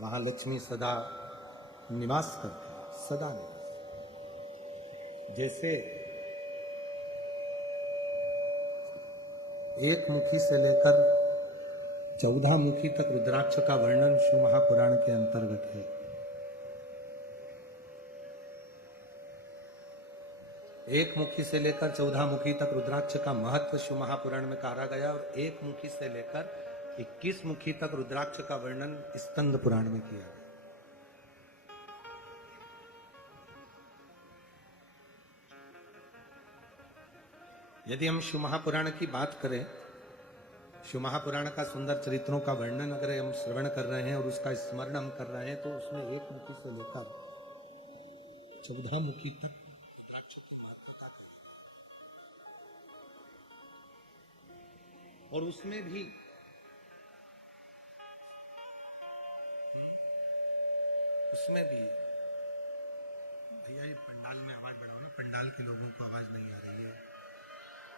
वहां लक्ष्मी सदा निवास करती है, सदा निवास। जैसे एक मुखी से लेकर 14 मुखी तक रुद्राक्ष का वर्णन शिव महापुराण के अंतर्गत है। एक मुखी से लेकर 14 मुखी तक रुद्राक्ष का महत्व शिव महापुराण में कहा गया और एक मुखी से लेकर 21 मुखी तक रुद्राक्ष का वर्णन स्कंद पुराण में किया गया। यदि हम शिव महापुराण की बात करें, शिव महापुराण का सुंदर चरित्रों का वर्णन अगर हम श्रवण कर रहे हैं और उसका स्मरण हम कर रहे हैं, तो उसमें एक मुखी से लेकर 14 मुखी तक रुद्राक्ष की महत्वता और उसमें भी भैया ये पंडाल में आवाज बढ़ाओ ना, पंडाल के लोगों को आवाज नहीं आ रही है,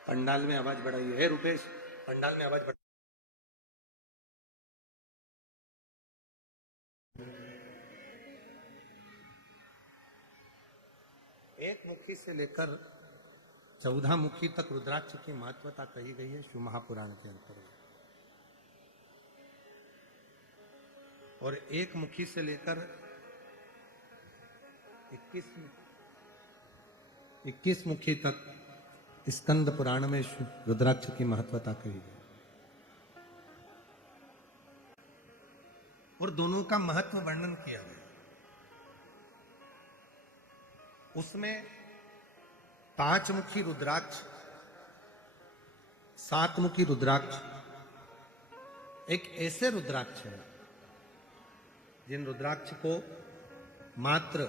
पंडाल में आवाज बढ़ाइए। है रुपेश, पंडाल में आवाज बढ़। एक मुखी से लेकर 14 मुखी तक रुद्राक्ष की महत्वता कही गई है शिव महापुराण के अंतर्गत, और एक मुखी से लेकर 21 मुखी तक स्कंद पुराण में रुद्राक्ष की महत्वता कही है और दोनों का महत्व वर्णन किया गया। उसमें 5 मुखी रुद्राक्ष, 7 मुखी रुद्राक्ष एक ऐसे रुद्राक्ष है जिन रुद्राक्ष को मात्र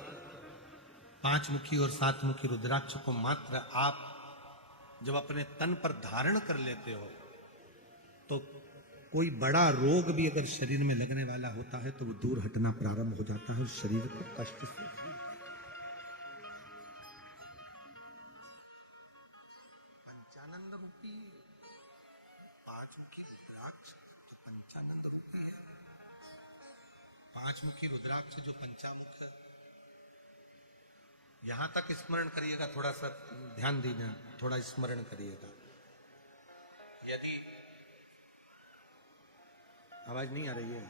5 मुखी और 7 मुखी रुद्राक्ष को मात्र आप जब अपने तन पर धारण कर लेते हो तो कोई बड़ा रोग भी अगर शरीर में लगने वाला होता है तो वो दूर हटना प्रारंभ हो जाता है उस शरीर को कष्ट से। पंचानंद रूपी 5 मुखी रुद्राक्ष जो पंचानंद रूपी है, 5 मुखी रुद्राक्ष जो पंचामुख है। यहां तक स्मरण करिएगा, थोड़ा सा ध्यान दीजिए, थोड़ा स्मरण करिएगा। यदि आवाज नहीं आ रही है,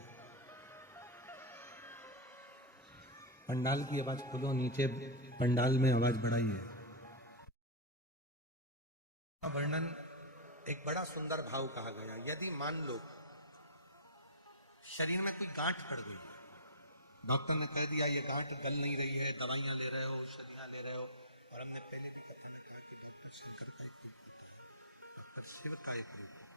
पंडाल की आवाज खोलो, नीचे पंडाल में आवाज बढ़ाइए। वर्णन एक बड़ा सुंदर भाव कहा गया। यदि मान लो शरीर में कोई गांठ पड़ गई, डॉक्टर ने कह दिया ये गांठ गल नहीं रही है, दवाइयां ले रहे हो, औषधियां ले रहे हो, और हमने पहले भी कथा में कहा कि डॉक्टर शंकर का एक रूप होता है, डॉक्टर शिव का एक रूप होता है।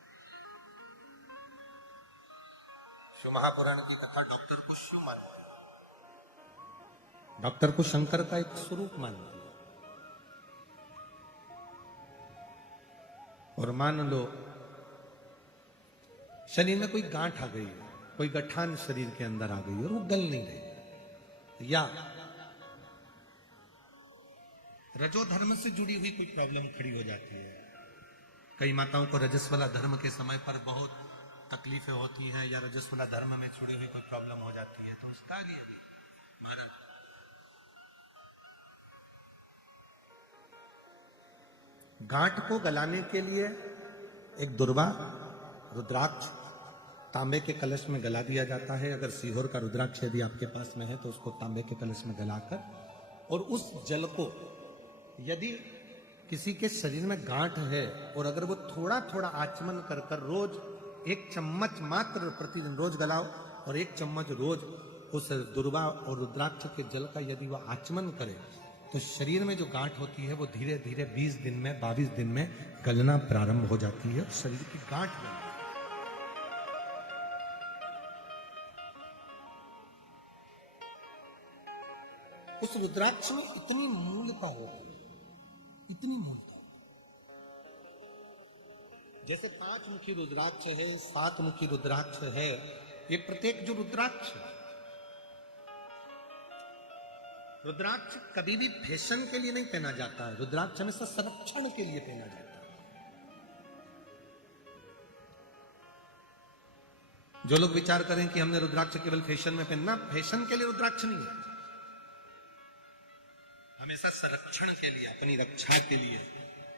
शिव महापुराण की कथा डॉक्टर को शिव मानती है, डॉक्टर को शंकर का एक स्वरूप मानती है। और मान लो शरीर में कोई गांठ आ गई है, कोई गठान शरीर के अंदर आ गई और वो गल नहीं रही, या रजोधर्म से जुड़ी हुई कोई प्रॉब्लम खड़ी हो जाती है। कई माताओं को रजस वाला धर्म के समय पर बहुत तकलीफें होती हैं, या रजस वाला धर्म में जुड़ी हुई कोई प्रॉब्लम हो जाती है, तो उसका लिए भी महाराज गांठ को गलाने के लिए एक दुर्वा रुद्राक्ष तांबे के कलश में गला दिया जाता है। अगर सीहोर का रुद्राक्ष यदि आपके पास में है तो उसको तांबे के कलश में गलाकर, और उस जल को यदि किसी के शरीर में गांठ है और अगर वो थोड़ा थोड़ा आचमन कर कर रोज 1 चम्मच मात्र प्रतिदिन रोज गलाओ, और 1 चम्मच रोज उस दुर्वा और रुद्राक्ष के जल का यदि वह आचमन करे तो शरीर में जो गांठ होती है वो धीरे धीरे 20 दिन में 22 दिन में गलना प्रारंभ हो जाती है, शरीर की गांठ गलती। उस रुद्राक्ष में इतनी मूलता हो, इतनी मूलता, जैसे 5 मुखी रुद्राक्ष है, 7 मुखी रुद्राक्ष है, ये प्रत्येक जो रुद्राक्ष है, रुद्राक्ष कभी भी फैशन के लिए नहीं पहना जाता है, रुद्राक्ष हमेशा संरक्षण के लिए पहना जाता है। जो लोग विचार करें कि हमने रुद्राक्ष केवल फैशन में पहनना, फैशन के लिए रुद्राक्ष नहीं है, हमेशा संरक्षण के लिए, अपनी रक्षा के लिए,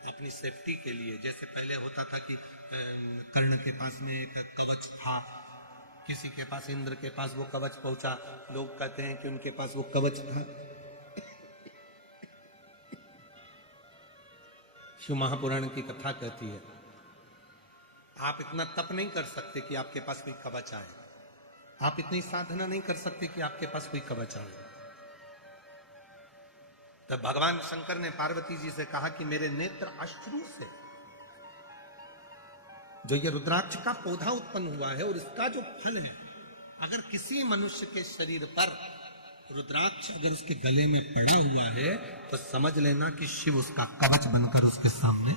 अपनी सेफ्टी के लिए। जैसे पहले होता था कि कर्ण के पास में एक कवच था, किसी के पास इंद्र के पास वो कवच पहुंचा, लोग कहते हैं कि उनके पास वो कवच था। शिव महापुराण की कथा कहती है आप इतना तप नहीं कर सकते कि आपके पास कोई कवच आए, आप इतनी साधना नहीं कर सकते कि आपके पास कोई कवच आए। तो भगवान शंकर ने पार्वती जी से कहा कि मेरे नेत्र अश्रु से जो ये रुद्राक्ष का पौधा उत्पन्न हुआ है और इसका जो फल है, अगर किसी मनुष्य के शरीर पर रुद्राक्ष अगर उसके गले में पड़ा हुआ है तो समझ लेना कि शिव उसका कवच बनकर उसके सामने